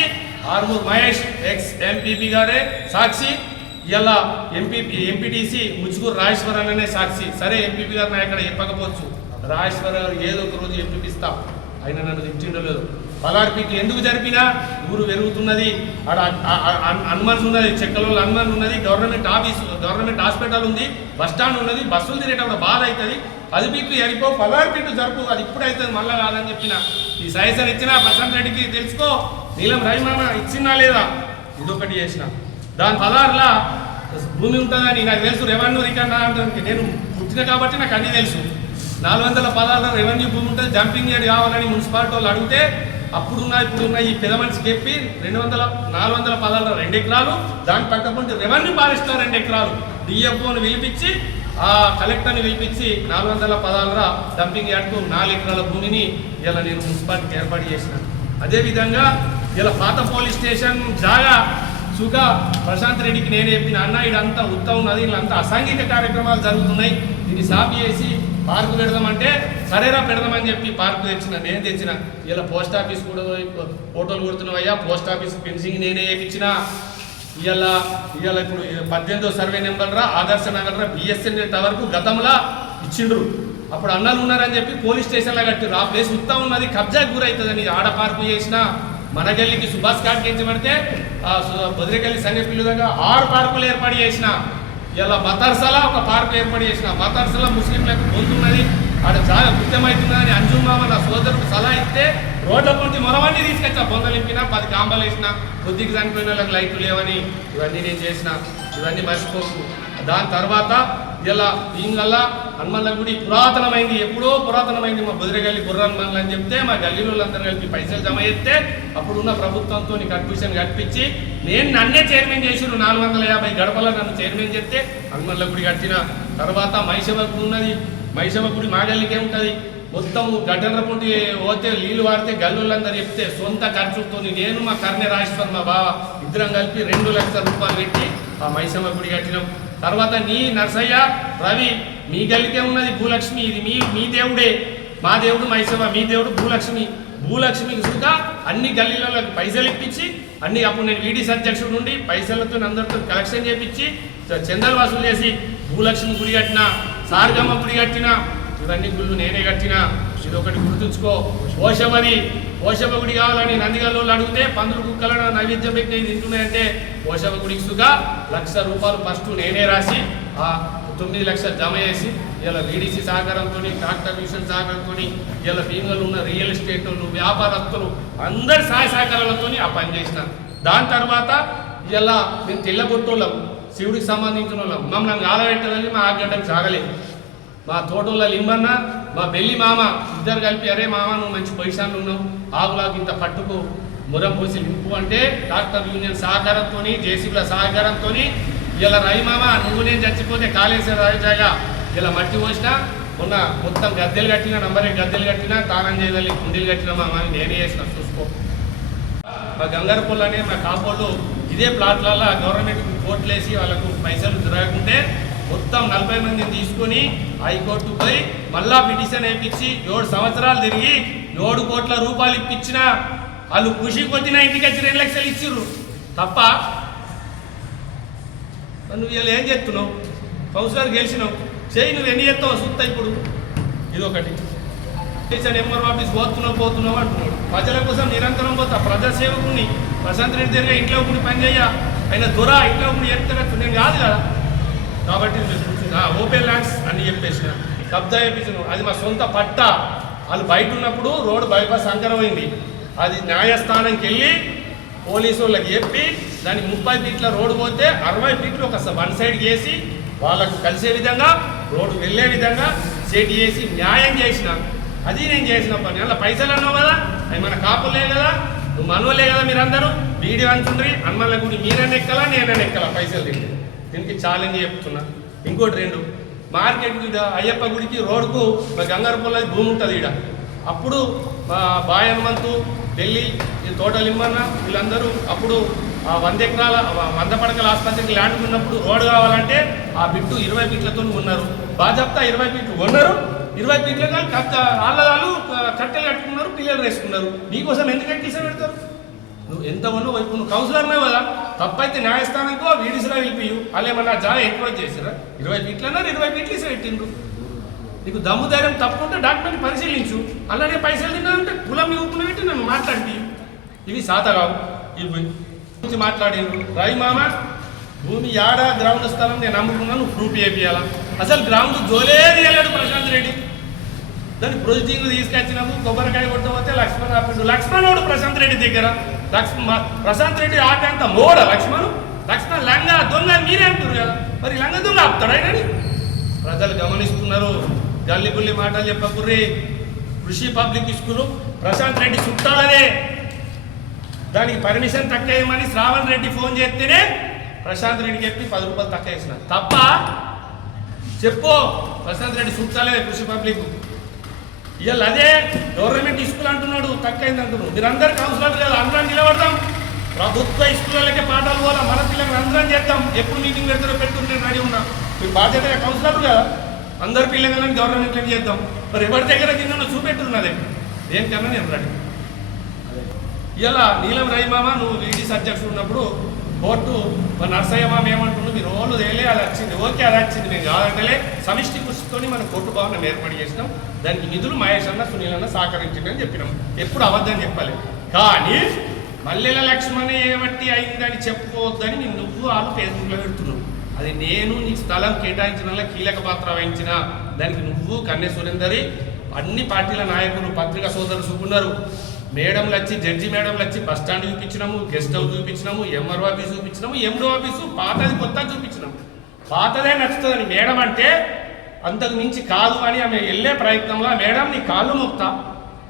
ఆర్మూర్ మహేష్ ఎక్స్ ఎంపీపీ గారే సాక్షి. ఇలా ఎంపీటీసీ ముచ్చుకూరు రాజేశ్వరరావు అనే సాక్షి. సరే ఎంపీపీ గారు నా ఇక్కడ చెప్పకపోవచ్చు, రాజేశ్వరరావు గారు ఏదో ఒక రోజు ఎంపీపిస్తాం, ఆయన నన్ను తిట్టిండో లేదు. 16 ఫీట్లు ఎందుకు జరిపినా, ఊరు పెరుగుతున్నది, ఆడ హనుమాన్ ఉన్నది, చెక్కలలో హనుమాన్ ఉన్నది, గవర్నమెంట్ హాస్పిటల్ ఉంది, బస్ స్టాండ్ ఉన్నది, బస్సులు తిరిగేటప్పుడు బాధ అవుతుంది. 10 ఫీట్లు జరిపో, 16 ఫీట్లు జరుపు, అది ఇప్పుడు అవుతుంది మళ్ళా కాదని చెప్పిన. ఈ సజెషన్ ఇచ్చినా ప్రశాంత్ రెడ్డికి తెలుసుకో, నీలం రవిమామ ఇచ్చినా లేదా, ఇదొకటి చేసిన. దాని 16లా భూమి ఉంటుందని నాకు తెలుసు, రెవెన్యూ రికార్డ్ అంటే నేను పుట్టిన కాబట్టి నాకు అన్నీ తెలుసు. 416 రెవెన్యూ భూమి ఉంటుంది, జంపింగ్ యార్డ్ కావాలని మున్సిపాలిటీ వాళ్ళు అడిగితే ఇప్పుడున్న ఈ పెద్ద మనిషి చెప్పి 416 2 ఎకరాలు, దాని పక్కపంటి రెవెన్యూ ఫారెస్ట్లో 2 ఎకరాలు, డిఎఫ్ఓని పిలిపించి ఆ కలెక్టర్ని పిలిపించి 416 డంపింగ్ యార్డ్కు 4 ఎకరాల భూమిని ఇలా నేను మున్సిపాలిటీకి ఏర్పాటు చేసిన. అదేవిధంగా ఇలా పాత పోలీస్ స్టేషన్ జాగా సుగా ప్రశాంత్ రెడ్డికి నేనే చెప్పిన, అన్న ఇదంతా ఉత్తా ఉన్నది, ఇలాంతా అసాంఘిక కార్యక్రమాలు జరుగుతున్నాయి, దీన్ని సాఫ్ చేసి పార్కు పెడదామంటే సరేరా పెడదామని చెప్పి పార్కు నేను తెచ్చిన. ఇలా పోస్ట్ ఆఫీస్ కూడా ఫోటోలు కొడుతున్నావయ్యా, పోస్ట్ ఆఫీస్ ఫెన్సింగ్ నేనే వేయించిన. ఇవాళ ఇప్పుడు 18వ సర్వే నెంబర్ ఆదర్శ నగర్ బిఎస్ఎన్ఎల్ టవర్కు గతంలో ఇచ్చిండ్రు. అప్పుడు అన్నలు ఉన్నారని చెప్పి పోలీస్ స్టేషన్లో కట్టిరు. ఆ ప్లేస్ ఉత్తా ఉన్నది, కబ్జాకు గురవుతుందని ఆడ పార్కు చేసిన. మన గల్లీకి సుభాష్ ఘాట్ కించబడితే బొదిరేగల్లి సంఘ పిల్లలుగా 6 పార్కులు ఏర్పాటు చేసిన. ఇలా మతర్సలా ఒక పార్కు ఏర్పాటు చేసిన. మతర్సలా ముస్లింలకు పొందుతున్నది, ఆడ చాలా గుర్తమవుతున్నదని అంజుమామ నా సోదరుడు సలహా ఇస్తే రోడ్ల పొంటి మొరవన్నీ తీసుకొచ్చా. బొందలింపినా 10 కాంబాలు వేసిన, బుద్ధికి చనిపోయిన వాళ్ళకి లైట్లు లేవని ఇవన్నీ నేను చేసిన. ఇవన్నీ మర్చిపోకు. దాని తర్వాత ఇలా భీంగల్ల హనుమల్ల గుడి పురాతనమైంది, ఎప్పుడో పురాతనమైంది. మా బొదిరేగల్లి గుర్రాన్ మండలం అని చెప్తే మా గల్లీలో అందరూ కలిపి పైసలు జమ చేస్తే అప్పుడున్న ప్రభుత్వంతో కన్ఫ్యూషన్ కట్టించి నన్నే చైర్మన్ చేసిరు. 450 గడపలో నన్ను చైర్మన్ చెప్తే హనుమల్ల గుడి కట్టిన. తర్వాత మైసమ్మ గుడి ఉన్నది. మైసమ్మ గుడి మా గల్లీకే ఉంటుంది. మొత్తం గడ్డల పొంటి పోతే నీళ్ళు వాడితే గల్లులందరూ చెప్తే సొంత ఖర్చుతో నేను మా కర్ణె రాజేశ్వర్ మా బావ ఇద్దరం కలిపి 2 లక్షల రూపాయలు పెట్టి ఆ మైసమ్మ గుడి కట్టినాం. తర్వాత నీ నర్సయ్య రవి మీ గల్లికే ఉన్నది భూలక్ష్మి, ఇది మీ దేవుడే. మా దేవుడు మైసమ్మ, మీ దేవుడు భూలక్ష్మి. భూలక్ష్మికి సుగా అన్ని గల్లీలలో పైసలు ఇప్పించి అన్ని అప్పుడు నేను వీడీసీ అధ్యక్షుడు నుండి పైసలతో అందరితో కలెక్షన్ చేపించి చందాలు వసూలు చేసి భూలక్ష్మి గుడి కట్టిన, సారగమ్మ గుడి కట్టిన. ఇవన్నీ గుళ్ళు నేనే కట్టిన. ఇది ఒకటి గుర్తుంచుకో. ఓషవ గుడి కావాలని నందిగల్లో అడిగితే పందులు కుక్కలను నైవేద్యం పెట్టి తింటున్నాయంటే ఓషవ గుడికి సుగా 1,00,000 రూపాయలు ఫస్ట్ నేనే రాసి ఆ 9 లక్షలు జమ చేసి ఇలా వీడీసీ సహకారంతో డాక్టర్ మిషన్ సహకారంతో ఇలా భీమలు ఉన్న రియల్ ఎస్టేట్ వాళ్ళు వ్యాపారస్తులు అందరి సహాయ సహకారాలతో ఆ పని చేసిన. దాని తర్వాత ఇలా మేము తెల్లబొట్టోళ్ళం, శివుడికి సంబంధించిన వాళ్ళం. మమ్మల్ని ఆలబెట్టదని మా ఆగడ్డకు సాగలేదు. మా తోటోళ్ళ లింబన్న, మా బెల్లి మామ ఇద్దరు కలిపి అరే మామ నువ్వు మంచి పొజిషన్లు ఉన్నావు, ఆవులాగా ఇంత పట్టుకు మురం పోసి లింపు అంటే డాక్టర్ యూనియన్ సహకారంతో జేసీబీల సహకారంతో ఇలా రై మామ నువ్వు నేను చచ్చిపోతే కాళేశ్వర రాజాగా ఇలా మట్టి పోసినా మొన్న మొత్తం గద్దెలు కట్టినా, నంబరే గద్దెలు కట్టినా, తానం చేయగలి కుండీలు కట్టినా మామ నేనే చేసిన. చూసుకో మా గంగారపల్లి అనే మా కాపోళ్ళు ఇదే ప్లాట్లలో గవర్నమెంట్ కోర్టులు వేసి వాళ్ళకు పైసలు తిరగకుంటే మొత్తం 40 మందిని తీసుకొని హైకోర్టు పోయి మళ్ళా పిటిషన్ వేయించి 7 సంవత్సరాలు తిరిగి 7 కోట్ల రూపాయలు ఇప్పించిన. వాళ్ళు ఖుషి కొద్దిన ఇంటికి వచ్చి 2 లక్షలు ఇచ్చిర్రు తప్ప. నువ్వు ఇలా ఏం చేస్తున్నావు? కౌన్సిలర్ గెలిచినావు, చేయి నువ్వు ఎన్ని చేస్తావు చూస్తా. ఇప్పుడు ఇదొకటి ఎంఆర్ ఆఫీస్ పోతున్నావు అంటున్నాడు. ప్రజల కోసం నిరంతరం పోతా. ప్రజాసేవకుని ప్రశాంత్ రెడ్డి దగ్గర ఇంట్లో ఉండి పని చేయ, ఆయన దొర ఇంట్లో ఉండి చెప్తున్నట్టు నేను కాదు కదా. కాబట్టి ఓపెన్ ల్యాండ్స్ అని చెప్పేసిన కబ్జా చేయించను. అది మా సొంత పట్ట. వాళ్ళు బయట ఉన్నప్పుడు రోడ్డు బైపాస్ సంకరమైంది. అది న్యాయస్థానంకి వెళ్ళి పోలీసు వాళ్ళకి చెప్పి దానికి 30 ఫీట్ల రోడ్డు పోతే 60 ఫీట్లు ఒక 1 సైడ్ చేసి వాళ్ళకు కలిసే విధంగా రోడ్డు వెళ్ళే విధంగా సెట్ చేసి న్యాయం చేసిన. అది నేను చేసిన పని. అలా పైసలు అన్నావు కదా, అవి మన కాపులే కదా, నువ్వు మనోలే కదా. మీరందరూ వీడియో అంటుండ్రి హనుమల్ల గుడి మీరైనా ఎక్కలా నేనైనా ఎక్కలా పైసలు తింటే. దీనికి ఛాలెంజ్ చెప్తున్నా. ఇంకోటి 2 మార్కెట్ అయ్యప్ప గుడికి రోడ్డుకు మా గంగారపల్లి భూమి ఉంటుంది ఈడ. అప్పుడు మా బాయ్ హనుమంతు ఢిల్లీ తోటలిమ్మన్న వీళ్ళందరూ అప్పుడు 100 ఎకరాల 100 పడకల ఆసుపత్రికి ల్యాండ్ ఉన్నప్పుడు రోడ్డు కావాలంటే ఆ బిట్టు 20 ఫీట్లతో ఉన్నారు. బాజాప్తా 20 ఫీట్లు ఉన్నారు. 20 ఫీట్లు వాళ్ళు కట్టెలు కట్టుకున్నారు, పిల్లలు వేసుకున్నారు. నీకోసం ఎందుకు ఎక్కిసా పెడతారు? నువ్వు ఎంత ఉన్నావు వైపు నువ్వు కౌన్సిలర్నే కదా. తప్పైతే న్యాయస్థానంకో వీడిసిలో వెళ్ళిపోయి వాళ్ళు ఏమన్నా జాగా ఎక్కువ చేసిరా? 20 ఫీట్లన్నారు, 20 ఫీట్లు ఇసి పెట్టిండ్రు. నీకు దమ్ము ధైర్యం తప్పుకుంటే డాక్యుమెంట్ పరిశీలించు. అలానే పైసలు తిన్నానంటే కులం ఇవ్వకుండా పెట్టి నన్ను మాట్లాడి ఇవి సాతగావు. ఇవి గురించి మాట్లాడిండ్రు. రై మామ భూమి యాడా గ్రౌండ్ స్థలం నేను అమ్ముకున్నాను, ప్రూఫ్ చేయాలా? అసలు గ్రౌండ్ జోలే తీయలేడు ప్రశాంత్ రెడ్డి. దాన్ని ప్రొసీడింగ్ తీసుకొచ్చినాము. కొబ్బరికాయ కొట్టబోతే లక్ష్మణ్ ఆపిండు. లక్ష్మణుడు ప్రశాంత్ రెడ్డి దగ్గర ప్రశాంత్ రెడ్డి ఆపేంత మోడ లక్ష్మణ్ లంగా దొంగ మీరే అంటారు కదా. మరి లంగ దొంగ ఆపుతాడు ఆయనని. ప్రజలు గమనిస్తున్నారు. గల్లి గుల్లి మాటలు చెప్పకుర్రి. కృషి పబ్లిక్ స్కూలు ప్రశాంత్ రెడ్డి చుట్టాలనే దానికి పర్మిషన్ తక్కువేయమని శ్రావణ్ రెడ్డి ఫోన్ చేస్తేనే ప్రశాంత్ రెడ్డికి చెప్పి 10 రూపాయలు తక్కువ వేసిన తప్ప. చెప్పు ప్రశాంత్ రెడ్డి చుట్టాలే కృషి పబ్లిక్. ఇవాళ అదే గవర్నమెంట్ స్కూల్ అంటున్నాడు, తక్కువైంది అంటున్నాడు. మీరందరూ కౌన్సిలర్ కదా, అందరం నిలబడదాం. ప్రభుత్వ స్కూళ్ళకే పాఠాలు పోలా, మన పిల్లలకి అందరం చేద్దాం. ఎప్పుడు మీటింగ్ పెడతారో పెట్టుకుని నేను రెడీ ఉన్నా. మీరు బాధ్యత కౌన్సిలర్ కదా, అందరు పిల్లలని గవర్నమెంట్ చేద్దాం. మరి ఎవరి దగ్గర తిన్నా చూపెట్టున్నదే దేనికన్నా నేను రెడీ. ఇలా నీలం రహిమామ నువ్వు వీడీసీ అధ్యక్షుడు ఉన్నప్పుడు కోర్టు నర్సయ్య మామ ఏమంటున్నావు, మీరు రోడ్లు తేలే అది వచ్చింది, ఓకే అది వచ్చింది, మేము కాదంటలే సమిష్టి కృషితో మనం కోర్టు భవనం ఏర్పాటు చేసినాం. దానికి నిధులు మహేష్ అన్న సునీల్ అన్న సహకరించిందని చెప్పినాం. ఎప్పుడు అబద్ధం చెప్పాలి. కానీ మల్లెల లక్ష్మణ్ ఏమట్టి అయిందని చెప్పుకోవద్దని నువ్వు వాళ్ళు ఫేస్బుక్లో పెడుతున్నావు. అది నేను నీ స్థలం కేటాయించిన కీలక పాత్ర వహించిన దానికి నువ్వు కన్నె సురేందరి అన్ని పార్టీల నాయకులు పత్రికా సోదరులు చూపున్నారు. మేడంలు వచ్చి జడ్జి మేడంలు వచ్చి బస్ స్టాండ్ చూపించినాము, గెస్ట్ హౌస్ చూపించినాము, ఎంఆర్ఓ ఆఫీస్ చూపించినాము, ఎండో ఆఫీసు పాతది కొత్త చూపించినాము. పాతదే నచ్చుతుందని మేడం అంటే అంతకు మించి కాదు అని ఆమె వెళ్ళే ప్రయత్నంలో మేడం నీ కాళ్ళు మొక్తా,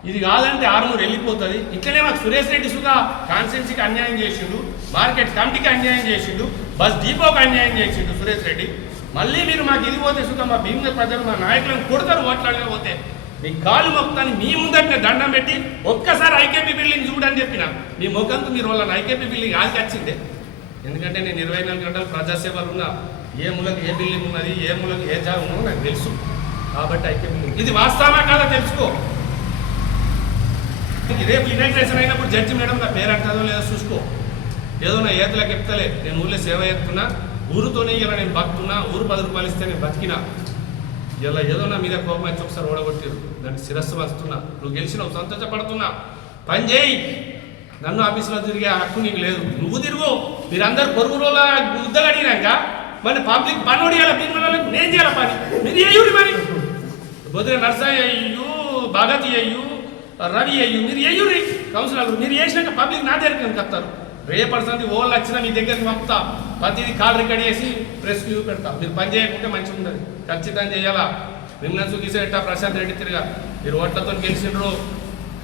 ఇది కాదంటే 6 వెళ్ళిపోతుంది. ఇట్లనే మాకు సురేష్ రెడ్డి సుగా కాన్స్టిట్యున్సీకి అన్యాయం చేసిండు, మార్కెట్ కమిటీకి అన్యాయం చేసిండు, బస్ డిపోకి అన్యాయం చేసిండు సురేష్ రెడ్డి. మళ్ళీ మీరు మాకు ఇది పోతే సుగా మా భీమగల్ ప్రజలు మా నాయకులను కొడతారు ఓట్లాడకపోతే. మీ కాళ్ళు మొక్కుతాను మీ ముందట దండం పెట్టి ఒక్కసారి ఐకేపీ బిల్డింగ్ చూడని చెప్పిన మీ ముఖంతో మీరు వాళ్ళని ఐకేపీ బిల్డింగ్ ఆడికి వచ్చిందే. ఎందుకంటే నేను 24 గంటలు ప్రజాసేవలు ఉన్నా, ఏ మూలకు ఏ బిల్డింగ్ ఉన్నది, ఏ మూలకు ఏ జాబ్ ఉన్నదో నాకు తెలుసు. కాబట్టి ఐకేపీ బిల్డింగ్ ఇది వాస్తవమా కాదా తెలుసుకో. రేపు ఇనాగ్రేషన్ అయినప్పుడు జడ్జి మేడం నా పేరు అంటుందో లేదో చూసుకో. ఏదో నా ఏతులకు చెప్తలే, నేను ఊళ్ళో సేవ చేస్తున్నా, ఊరుతోనే ఇలా నేను బతుకున్నా, ఊరు 10 రూపాయలు ఇస్తే నేను బతికినా. ఇలా ఏదో నా మీద కోపం వచ్చి ఒకసారి ఓడగొట్టారు, దానికి శిరస్సు వస్తున్నా. నువ్వు గెలిచినావు, సంతోషపడుతున్నా, పని చేయి. నన్ను ఆఫీసులో తిరిగే హక్కు నీకు లేదు, నువ్వు తిరుగు. మీరందరూ పొరుగులో గుద్దగడినాక మరి పబ్లిక్ పని ఒడియాల భీమలకు నేను చేయాల పని మీరు చేయుడి. మరి బొద్దున నర్సయ్య అయ్యు, భగతి అయ్యు, రవి అయ్యు మీరు చేయుడి కౌన్సిలర్లు. మీరు చేసినాక పబ్లిక్ నా దగ్గరికి కత్తారు. రేపటి ఓళ్ళు వచ్చినా మీ దగ్గరికి పంపుతా, ప్రతిదీ కాల్ రికార్డ్ చేసి ప్రెస్ వ్యూ పెడతా. మీరు పని చేయకుంటే మంచిగా ఉండదు, ఖచ్చితంగా చేయాలా. మిమ్మల్ని సుఖీసేట ప్రశాంత్ రెడ్డి తిరిగా మీరు ఓట్లతో గెలిచిండ్రు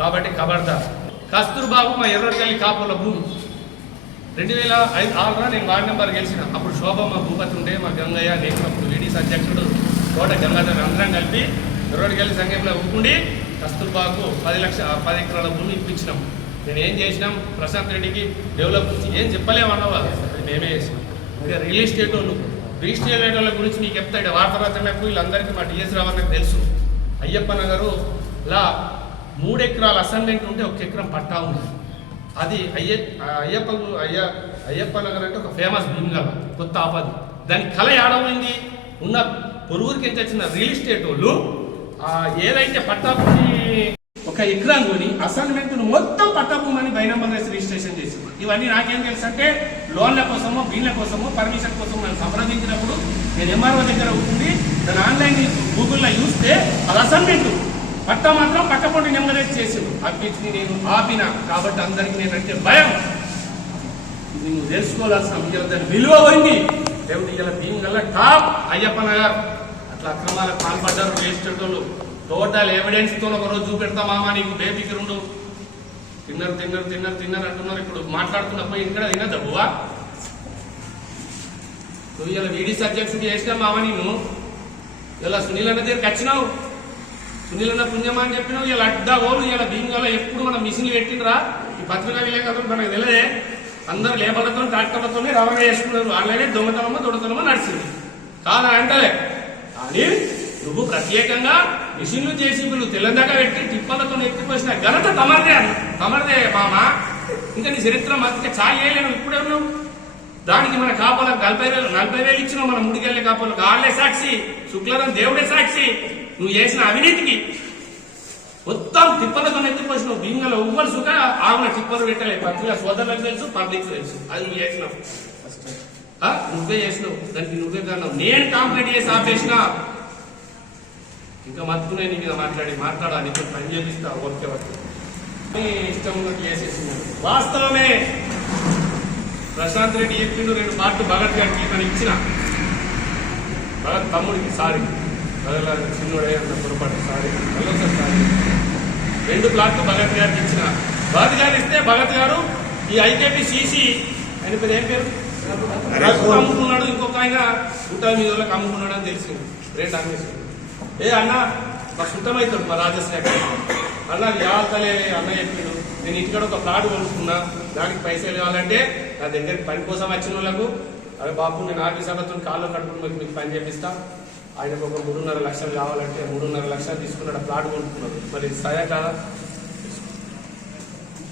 కాబట్టి కబర్దా. కస్తూర్ బాబు మా ఎర్రగల్లి కాపుల భూమి 2006లో నేను వార్డు నెంబర్ గెలిచిన. అప్పుడు శోభ మా భూపతి ఉండే, మా గంగయ్య, నేను అప్పుడు వీడీస్ అధ్యక్షుడు తోట గంగాధర్ అందరం కలిపి ఎర్రగల్లి సంఘంలో ఊపుకుండి కస్తూర్బాబుకు 10 ఎకరాల భూమి ఇప్పించినాం. నేను ఏం చేసినాం, ప్రశాంత్ రెడ్డికి డెవలప్ ఏం చెప్పలేమన్నావా, మేమే చేసినాం. ఇక రియల్ ఎస్టేట్ వాళ్ళ గురించి మీకు చెప్తాడు వార్తాపత్రికలకు వీళ్ళందరికీ మా టీఎస్ రావాలని తెలుసు. అయ్యప్ప నగరులా 3 ఎకరాల అసైన్మెంట్ ఉంటే 1 ఎకరం పట్టా ఉంది. అది అయ్యప్ప నగర్ అంటే ఒక ఫేమస్ భీమగల్ కొత్త ఆపది. దాని కళ ఏడమైంది, ఉన్న పొరుగురికి ఎంత వచ్చిన రియల్ ఎస్టేట్ వాళ్ళు ఏదైతే పట్టా భూమి 1 ఎకరం కొని అసైన్మెంట్ మొత్తం పట్టా భూమిని బైనంబర్ రిజిస్ట్రేషన్ చేసింది. ఇవన్నీ నాకేం తెలుసు అంటే లోన్ల కోసమో వీళ్ళ కోసమో పర్మిషన్ కోసం నన్ను సంప్రదించినప్పుడు నేను ఎంఆర్ఓ దగ్గర ఉండి దాని ఆన్లైన్ గూగుల్లో చూస్తే అది అసైన్మెంట్ పట్టా మాత్రం పక్కపొంటి నెంబరేజ్ చేసింది. అప్పించి నేను ఆపిన కాబట్టి అందరికీ నేనంటే భయం. ఇది నువ్వు తెలుసుకోవాల్సిన దాని విలువ పోయింది. లేకపోతే ఇలా భీమగల్ టాప్ అయ్యప్ప నగర్ అట్లా అక్రమాలకు పాల్పడ్డారు వేస్టోళ్ళు. టోటల్ ఎవిడెన్స్తో ఒకరోజు చూపెడతా మామా నీకు బేబీకి 2 తిన్నారు అంటున్నారు. ఇప్పుడు మాట్లాడుతున్నప్పుడు ఇక్కడ తినద్దా బువా, నువ్వు ఇలా వీడీసీ అధ్యక్షుడు చేసినా మామ, నేను ఇలా సునీల్ అన్న దగ్గరికి వచ్చినావు, సునీల్ అన్న పుణ్యమా అని చెప్పినావు. ఇలా అడ్డా ఓలు ఇలా భీమగల్ ఎప్పుడు మనం మిషన్లు పెట్టినరా ఈ పత్రికా విలేకరులు మనకు తెలియదే. అందరూ లేబర్లతో ట్రాక్టర్లతోనే రవాణా చేసుకున్నారు. ఆన్లైనే దొంగతనమో నడిచింది కాదా అంటలే. కానీ నువ్వు ప్రత్యేకంగా మిషన్లు చేసి వీళ్ళు తెలంగాణ పెట్టి టిప్పలతో ఎత్తిపోసిన ఘనత తమరిదే మామ. ఇంకా నీ చరిత్ర మధ్య ఛాయ్ చేయలేను. ఇప్పుడే ఉన్నావు దానికి మన కాపాలకు 40,000 ఇచ్చినావు. మన ముడికెళ్ళే కాపాలకు వాళ్ళే సాక్షి, శుక్లరం దేవుడే సాక్షి. నువ్వు చేసిన అవినీతికి మొత్తం టిప్పలతో ఎత్తిపోసినావు. భీమగల్ ఉవ్వలు సుఖ ఆవుల టిప్పలు పెట్టలే. పత్రిక సోదరులకు తెలుసు, పబ్లిక్ తెలుసు. అది నువ్వు చేసినావు, నువ్వే చేసినావు, దానికి నువ్వే కారణం. నేను కాంప్లైంట్ చేసి ఆపేసిన. ఇంకా మత్తునే నీ మీద మాట్లాడాలి, పని చేపిస్తా ఓకే ఇష్టం ఉన్నట్టు చేసేసినాడు. వాస్తవమే ప్రశాంత్ రెడ్డి చెప్పిండు 2 పార్టీ భగత్ గారికి నేను ఇచ్చిన. భగత్ తమ్ముడికి సారీ, భగత్ చిన్నోడే అన్న పొరపాటు సారీ, సారీ. 2 ప్లాట్లు భగత్ గారికి ఇచ్చిన. భగత్ గారు ఇస్తే భగత్ గారు ఈ ఐకేపీ సీసీ ఆయన పేరు ఏం పేరు అమ్ముకున్నాడు. ఇంకొక ఆయన గుట్టాల మీద వాళ్ళకి అమ్ముకున్నాడు అని తెలిసింది. 2 అన్వేషణ ఏ అన్న మా సుట్టమవుతాడు మా రాజశేఖర్ అన్న యావతలే అన్న చెప్పాడు. నేను ఇంటికాడ ఒక ప్లాట్ కొనుక్కున్నా, దానికి పైసలు కావాలంటే నా దగ్గరికి పని కోసం వచ్చిన వాళ్ళకు అదే బాబు నేను ఆఫీసర్లతో కాళ్ళు కట్టుకుని మీకు పని చేపిస్తా. ఆయనకు ఒక 3.5 లక్షలు కావాలంటే 3.5 లక్షలు తీసుకున్నాడు, ప్లాట్ కొనుక్కున్నాడు. మరి సరే కాదా?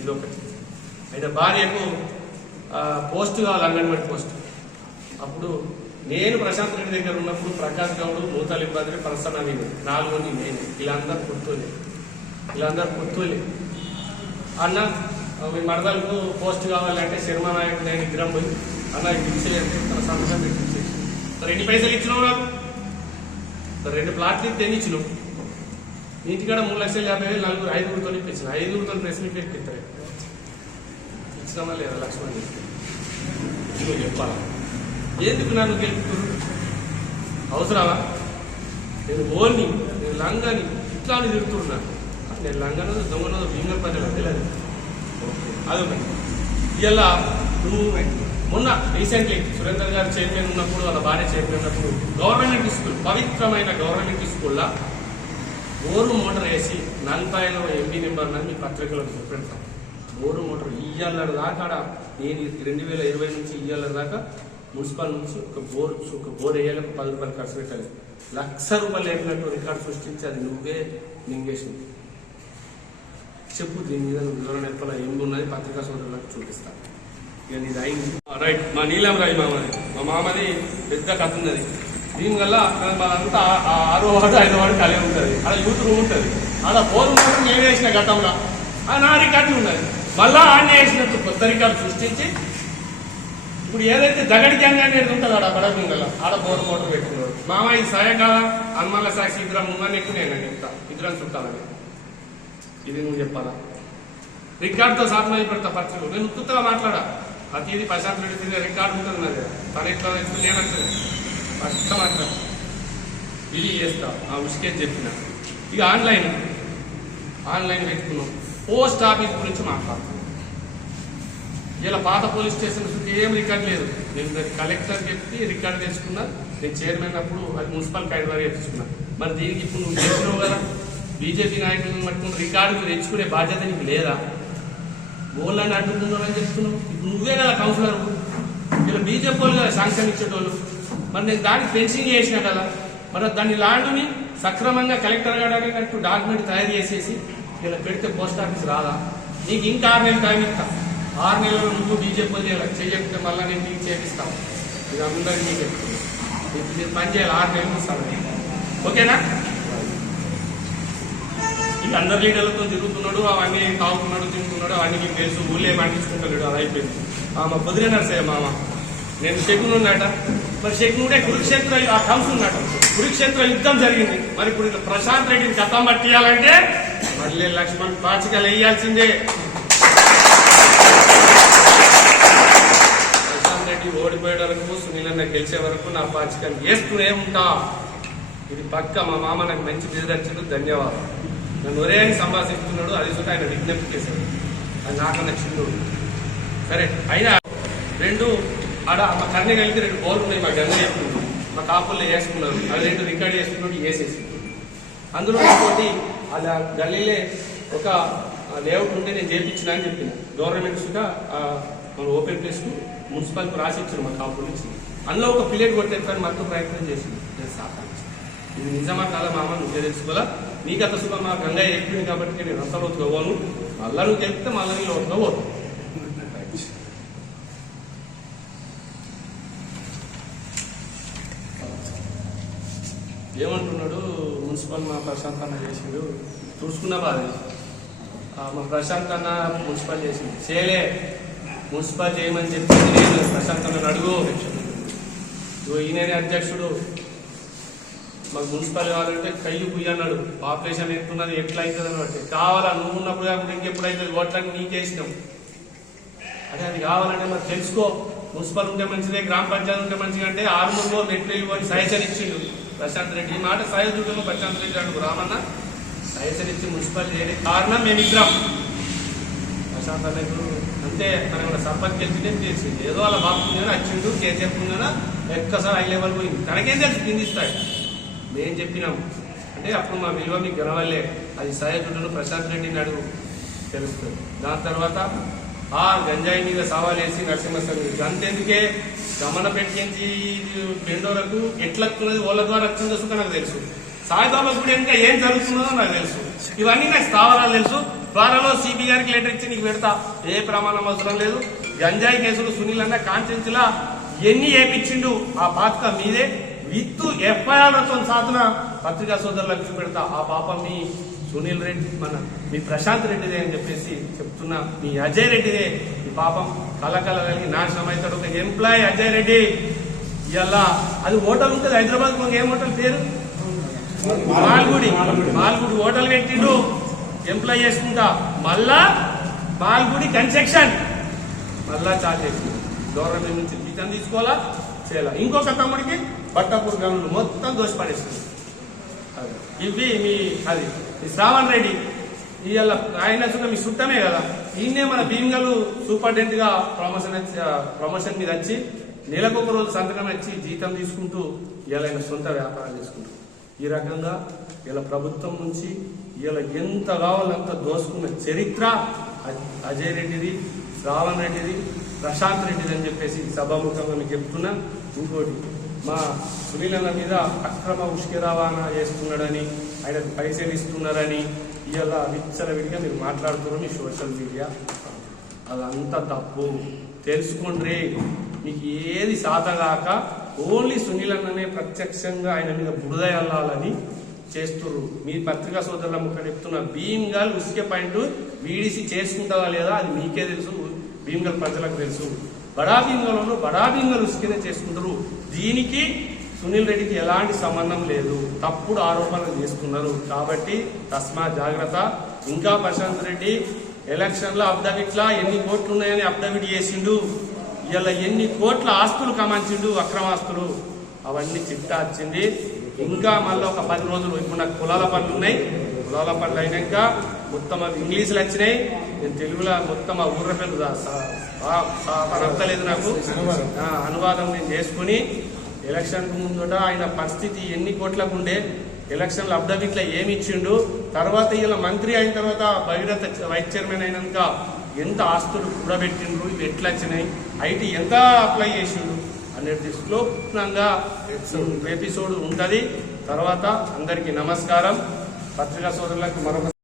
ఇదొకటి. ఆయన భార్యకు పోస్ట్ కావాలి, అంగన్వాడీ పోస్ట్. అప్పుడు నేను ప్రశాంత్ రెడ్డి దగ్గర ఉన్నప్పుడు ప్రకాష్ గౌడ్, నూతలి బద్రి, ప్రసన్న నేను 4 నేను వీళ్ళందరూ పొత్తులే అన్న మీ మరదలకు పోస్ట్ కావాలంటే శర్మ నాయక్ నేను విగ్రహం పోయి అలా ఇచ్చేయంటే తన సంతకం పెట్టి సరే ఎన్ని పైసలు ఇచ్చినావు నాకు? 2 ప్లాట్లు ఇస్తే ఎన్ని ఇచ్చినావు? ఇంటికాడ 3,50,000 నలుగురు 5గురితో ఇప్పించిన 5గురితో ప్రెస్ మీట్ పెట్టిస్తారు ఇచ్చినామా లేదా లక్ష్మణ్ నువ్వు చెప్పాలా? ఎందుకు నన్ను గెలుపుతున్నారు? అవసరమా? నేను ఓన్ని నేను లంగాని ఇట్లా అని తిరుగుతున్నాను. నేను లంగానో దొంగనో భీంగ పని తెలియదు. అదొకటి. ఇలా నువ్వు మొన్న రీసెంట్లీ సురేందర్ గారు చైర్మన్ ఉన్నప్పుడు వాళ్ళ భార్య చైర్మన్ ఉన్నప్పుడు గవర్నమెంట్ స్కూల్ పవిత్రమైన గవర్నమెంట్ స్కూల్లో బోరు మోటార్ వేసి 40లో ఎంపీ నెంబర్ అని మీ పత్రికలో పెడతాం. బోరు మోటార్ ఇయ్యాల దాకా నేను 2020 నుంచి ఇయ్యాల దాకా మున్సిపల్ నుంచి ఒక బోర్ వేయాలి, 10 రూపాయలు ఖర్చు పెట్టాలి. ₹1,00,000 లేపినట్టు రికార్డు సృష్టించి అది నువ్వే మింగేసింది. చెప్పు దీని మీద నువ్వు వివరణ ఎప్పలా ఏమి ఉన్నది పత్రికా సోదరులకు చూపిస్తాను. ఇక నీది అయింది రైట్. మా నీలం రాయి మామది, మా మామది పెద్ద కథ ఉన్నది. దీనివల్ల అంతా 6వ వార్డు 5వ వార్డు కలిగి ఉంటుంది. ఆడ యూత్ రూమ్ ఉంటుంది. ఆడ బోర్ ఉన్నట్టు నేను వేసిన ఘట్టంలో నా రికార్డు ఉన్నది. మళ్ళా ఆడ వేసినట్టు కొత్త రికార్డు సృష్టించి ఇప్పుడు ఏదైతే దగడి గ్యాంగ్ అనేది ఉంటుందో ఆడ బడగుంగల ఆడ బోర్ మోటార్ పెట్టుకున్నాడు. మామ ఇది సాయంకాలం హనుమాన్ల సాక్షి ఇద్దరం ముందని ఎక్కువ నేను చెప్తా, ఇద్దరం చుట్టాలని. ఇది నువ్వు చెప్పాలా? రికార్డుతో సాధన పెడతా పత్రికలు. నేను ఉత్తుగా మాట్లాడా. ప్రతిదీ ప్రశాంత్ రెడ్డి తినే రికార్డు ఉంటుంది నాది. తన ఎట్లా లేనంటే ఫస్ట్ మాట్లాడ ఇది చేస్తా. ఆ ఉసుకేజ్ చెప్పిన. ఇక ఆన్లైన్ పెట్టుకున్నాం. పోస్ట్ ఆఫీస్ గురించి మాట్లాడుతున్నాం. ఇలా పాత పోలీస్ స్టేషన్ ఏం రికార్డు లేదు. నేను కలెక్టర్ చెప్పి రికార్డు తెచ్చుకున్నా. నేను చైర్మన్ అప్పుడు అది మున్సిపల్ కైడ్వారీ తెచ్చుకున్నా. మరి దీనికి ఇప్పుడు నువ్వు చేసినావు కదా, బీజేపీ నాయకులను పట్టుకుని రికార్డు తెచ్చుకునే బాధ్యత నీకు లేదా? ఓళ్ళని అడ్డుకుంటామని చెప్తున్నావు. ఇప్పుడు నువ్వే కదా కౌన్సిలర్. ఇలా బీజేపీ వాళ్ళు కదా శాంక్షన్ ఇచ్చేటోళ్ళు. మరి నేను దానికి ఫెన్సింగ్ చేసిన కదా. మరి దాన్ని ల్యాండ్ని సక్రమంగా కలెక్టర్ గారు డాక్యుమెంట్ తయారు చేసేసి ఇలా పెడితే పోస్ట్ ఆఫీస్ రాదా? నీకు ఇంకా 6 నెలలు టైం ఇస్తా. 6 నెలలు నువ్వు బీజేపీ చేయకపోతే మళ్ళీ నేను నీకు చేపిస్తాను. ఇది అందరికీ నీకు చెప్తుంది. ఇప్పుడు పని చేయాలి. 6 నెలలు ఇస్తాను. ఓకేనా? ఇక అందరు లీడర్లతో తిరుగుతున్నాడు, అవన్నీ తాగుతున్నాడు, తింటున్నాడు, అవన్నీ మీకు తెలుసు. ఊళ్ళే పండించుకుంటాడు. అది అయిపోయింది. మా పొద్దునే నర్సయ్య మామ నేను శకును ఉన్నాట. మరి శకునుడే కురుక్షేత్ర ఆ కంసు ఉన్నాడు. కురుక్షేత్ర యుద్ధం జరిగింది. మరి ఇప్పుడు ప్రశాంత్ రెడ్డిని గతం పట్టియాలంటే మళ్ళీ లక్ష్మణ్ పాచికలు వేయాల్సిందే. ప్రశాంత్ రెడ్డి ఓడిపోయే వరకు, సునీలన్న గెలిచే వరకు నా పాచికలు వేస్తూనే ఉంటా. ఇది పక్క. మా మామ నాకు మంచి బిరుదర్చడు. ధన్యవాదాలు. నన్ను ఒరే అని సంభాషిస్తున్నాడు. అది చూస్తే ఆయన విజ్ఞప్తి చేశాడు. అది నాకన్నా చిన్నడు. సరే అయినా 2 ఆడ మా కర్ణి కలిపి 2 బోర్లు ఉన్నాయి. మా గంగ చెప్తుంది. మా కాపుల్లో వేసుకున్నారు. అవి 2 రికార్డ్ చేసుకున్నాడు, వేసేసి. అందులో ఇంకోటి అలా గల్లీలే ఒక లేఅవుట్ ఉంటే నేను చేయించిన అని చెప్పిన. గవర్నమెంట్స్గా మన ఓపెన్ ప్లేస్కు మున్సిపాలిటీ రాసి ఇచ్చారు మా కాపుల నుంచి. అందులో ఒక ప్లేట్ కొట్టేస్తాను మొత్తం ప్రయత్నం చేసింది. నేను సాధించాను. ఇది నిజమా కాదా మామ నువ్వే తెలుసుకోవాలా. నీకు అంత సుఖం మా గంగయ్య చెప్పింది కాబట్టి నేను అంత లోతుగా పోను. మళ్ళా నువ్వు చెప్తే మళ్ళీ నేను లోతుగా పోను. ఏమంటున్నాడు? మున్సిపల్ మా ప్రశాంత్ అన్న చేసిండు. తుడుచుకున్న బాధ. మా ప్రశాంత్ అన్న మున్సిపల్ చేసింది. చేయలే. మున్సిపల్ చేయమని చెప్పింది నేను. ప్రశాంత్ అన్న అడుగు. ఈయననే అధ్యక్షుడు. మాకు మున్సిపల్ కావాలంటే కయ్యి పుయ్యి అన్నాడు. పాపులేషన్ ఎత్తున్నది ఎట్లా అవుతుంది అన్నట్టు. కావాలా నువ్వు ఉన్నప్పుడు కాకుండా ఇంకెప్పుడు అవుతుంది? ఓట్లకి నీకేసినాం. అదే అది కావాలంటే మరి తెలుసుకో. మున్సిపల్ ఉంటే మంచిదే, గ్రామ పంచాయతీ ఉంటే మంచిగా అంటే 6 మెట్రీలు పోయి సజెషన్ ఇచ్చిండు ప్రశాంత్ రెడ్డి. ఈ మాట సాయదుర్గంలో ప్రశాంత్ రెడ్డి అడుగు రామన్న సజెషన్ ఇచ్చి మున్సిపల్ చేయడానికి కారణం మేమిద్దరం. ప్రశాంత్ అన్నకు అంతే. తన సర్పంచ్ గెలిచిందే తెలిసింది. ఏదో అలా బాగుందని వచ్చిండు. కేసీఆర్ ఉందనా ఎక్కసారి 5 లెవెల్ పోయింది. తనకేం తెలుసు కింది ఇస్తాడు. మేము చెప్పినాం అంటే అప్పుడు మా విలువ మీకు గెలవలే. అది సహాయకుడు ప్రశాంత్ రెడ్డిని అడుగు తెలుస్తుంది. దాని తర్వాత గంజాయి మీద సవాలేసి నరసింహస్వామి అంతెందుకే గమన పెట్టించి బెండోరకు ఎట్లొస్తున్నది వాళ్ళ ద్వారా వచ్చిందో నాకు తెలుసు. సాయిబాబా కూడా ఇంకా ఏం జరుగుతున్నదో నాకు తెలుసు. ఇవన్నీ నాకు స్థావరాలు తెలుసు. త్వరలో సిబిఐ గారికి లెటర్ ఇచ్చి నీకు పెడతా. ఏ ప్రమాణం అవసరం లేదు. గంజాయి కేసులు సునీల్ అన్న కాన్స్టిట్యూన్సీలా ఎన్ని ఏపిచ్చిండు ఆ బాధ్యత మీదే. విత్ ఎఫ్ఐఆర్లతో సాధన పత్రికా సోదరులకు చూపెడతా. ఆ పాపం మీ సునీల్ రెడ్డి మీ ప్రశాంత్ రెడ్డిదే అని చెప్పేసి చెప్తున్నా. మీ అజయ్ రెడ్డిదే ఈ పాపం కలకల కలిగి నాశనం అవుతాడు. ఒక ఎంప్లాయీ అజయ్ రెడ్డి ఇలా అది హోటల్ ఉంటుంది హైదరాబాద్, ఏం హోటల్ పేరు మాల్గుడి హోటల్ పెట్టిండు ఎంప్లాయ్ చేసుకుంటా. మళ్ళా మాల్గుడి కన్స్ట్రక్షన్ మళ్ళా చార్జ్ చేసింది. గవర్నమెంట్ నుంచి జీతం తీసుకోవాలా చేయాలా. ఇంకొక తమ్ముడికి బట్టాపూర్ గనులు మొత్తం దోషపడేస్తుంది. ఇవి అది శ్రావణ్ రెడ్డి ఇవాళ ఆయన చూడ మీ చుట్టమే కదా. ఈయనే మన భీమ్గల్ సూపరింటెండెంట్ గా ప్రమోషన్ మీద వచ్చి నెలకొక రోజు సంతకం వచ్చి జీతం తీసుకుంటూ ఇలా ఆయన సొంత వ్యాపారం చేసుకుంటూ ఈ రకంగా ఇలా ప్రభుత్వం నుంచి ఇలా ఎంత కావాలంత దోసుకున్న చరిత్ర అజయ్ రెడ్డిది, శ్రావణ్ రెడ్డిది, ప్రశాంత్ రెడ్డిది అని చెప్పేసి సభాముఖంగా మీకు చెప్తున్నా. ఇంకోటి మా సునీల్ అన్న మీద అక్రమ ఉష్క రవాణా చేస్తున్నాడని, ఆయనకు పైసలు ఇస్తున్నారని ఇలా విచ్చలవిడిగా మీరు మాట్లాడుతున్నారు మీ సోషల్ మీడియా. అదంతా తప్పు తెలుసుకోండి. మీకు ఏది సాధగాక ఓన్లీ సునీల్ అన్ననే ప్రత్యక్షంగా ఆయన మీద బురద అల్లాలని చేస్తున్నారు. మీ పత్రికా సోదరుల ముఖ చెప్తున్న భీమ్గల్ ఉస్కే పాయింట్ వీడిసి చేసుకుంటారా లేదా అది మీకే తెలుసు, భీమ్గల్ ప్రజలకు తెలుసు. బడా భీమ్గల్ ఉస్కేనే చేసుకుంటారు. దీనికి సునీల్ రెడ్డికి ఎలాంటి సంబంధం లేదు. తప్పుడు ఆరోపణలు చేస్తున్నారు. కాబట్టి తస్మా జాగ్రత్త. ఇంకా ప్రశాంత్ రెడ్డి ఎలక్షన్లో అఫిడవిట్లా ఎన్ని కోట్లు ఉన్నాయని అఫిడవిట్ చేసిండు. ఇలా ఎన్ని కోట్ల ఆస్తులు కమాంచిండు, అక్రమ ఆస్తులు, అవన్నీ చిట్టా వచ్చింది. ఇంకా మళ్ళీ ఒక 10 రోజులు ఇప్పుడు నాకు కులాల పనులు ఉన్నాయి. కులాల పనులు అయినాక మొత్తం అవి ఇంగ్లీష్లో వచ్చినాయి. నేను తెలుగులో మొత్తం ఆ ఊర్ర పేరు అర్థలేదు నాకు. అనువాదం నేను చేసుకుని ఎలక్షన్కు ముందుట ఆయన పరిస్థితి ఎన్ని కోట్లకు ఉండే, ఎలక్షన్లు అఫిడవిట్లో ఏమి ఇచ్చిండు, తర్వాత ఇలా మంత్రి అయిన తర్వాత భగీరథ వైస్ చైర్మన్ అయినాక ఎంత ఆస్తులు కూడబెట్టిండ్రు, ఇవి ఎట్లా వచ్చినాయి, ఐటీ ఎంత అప్లై చేసిండు అనేది క్లుప్తంగా ఎపిసోడ్ ఉంటుంది. తర్వాత అందరికీ నమస్కారం. పత్రికా సోదరులకు మరొక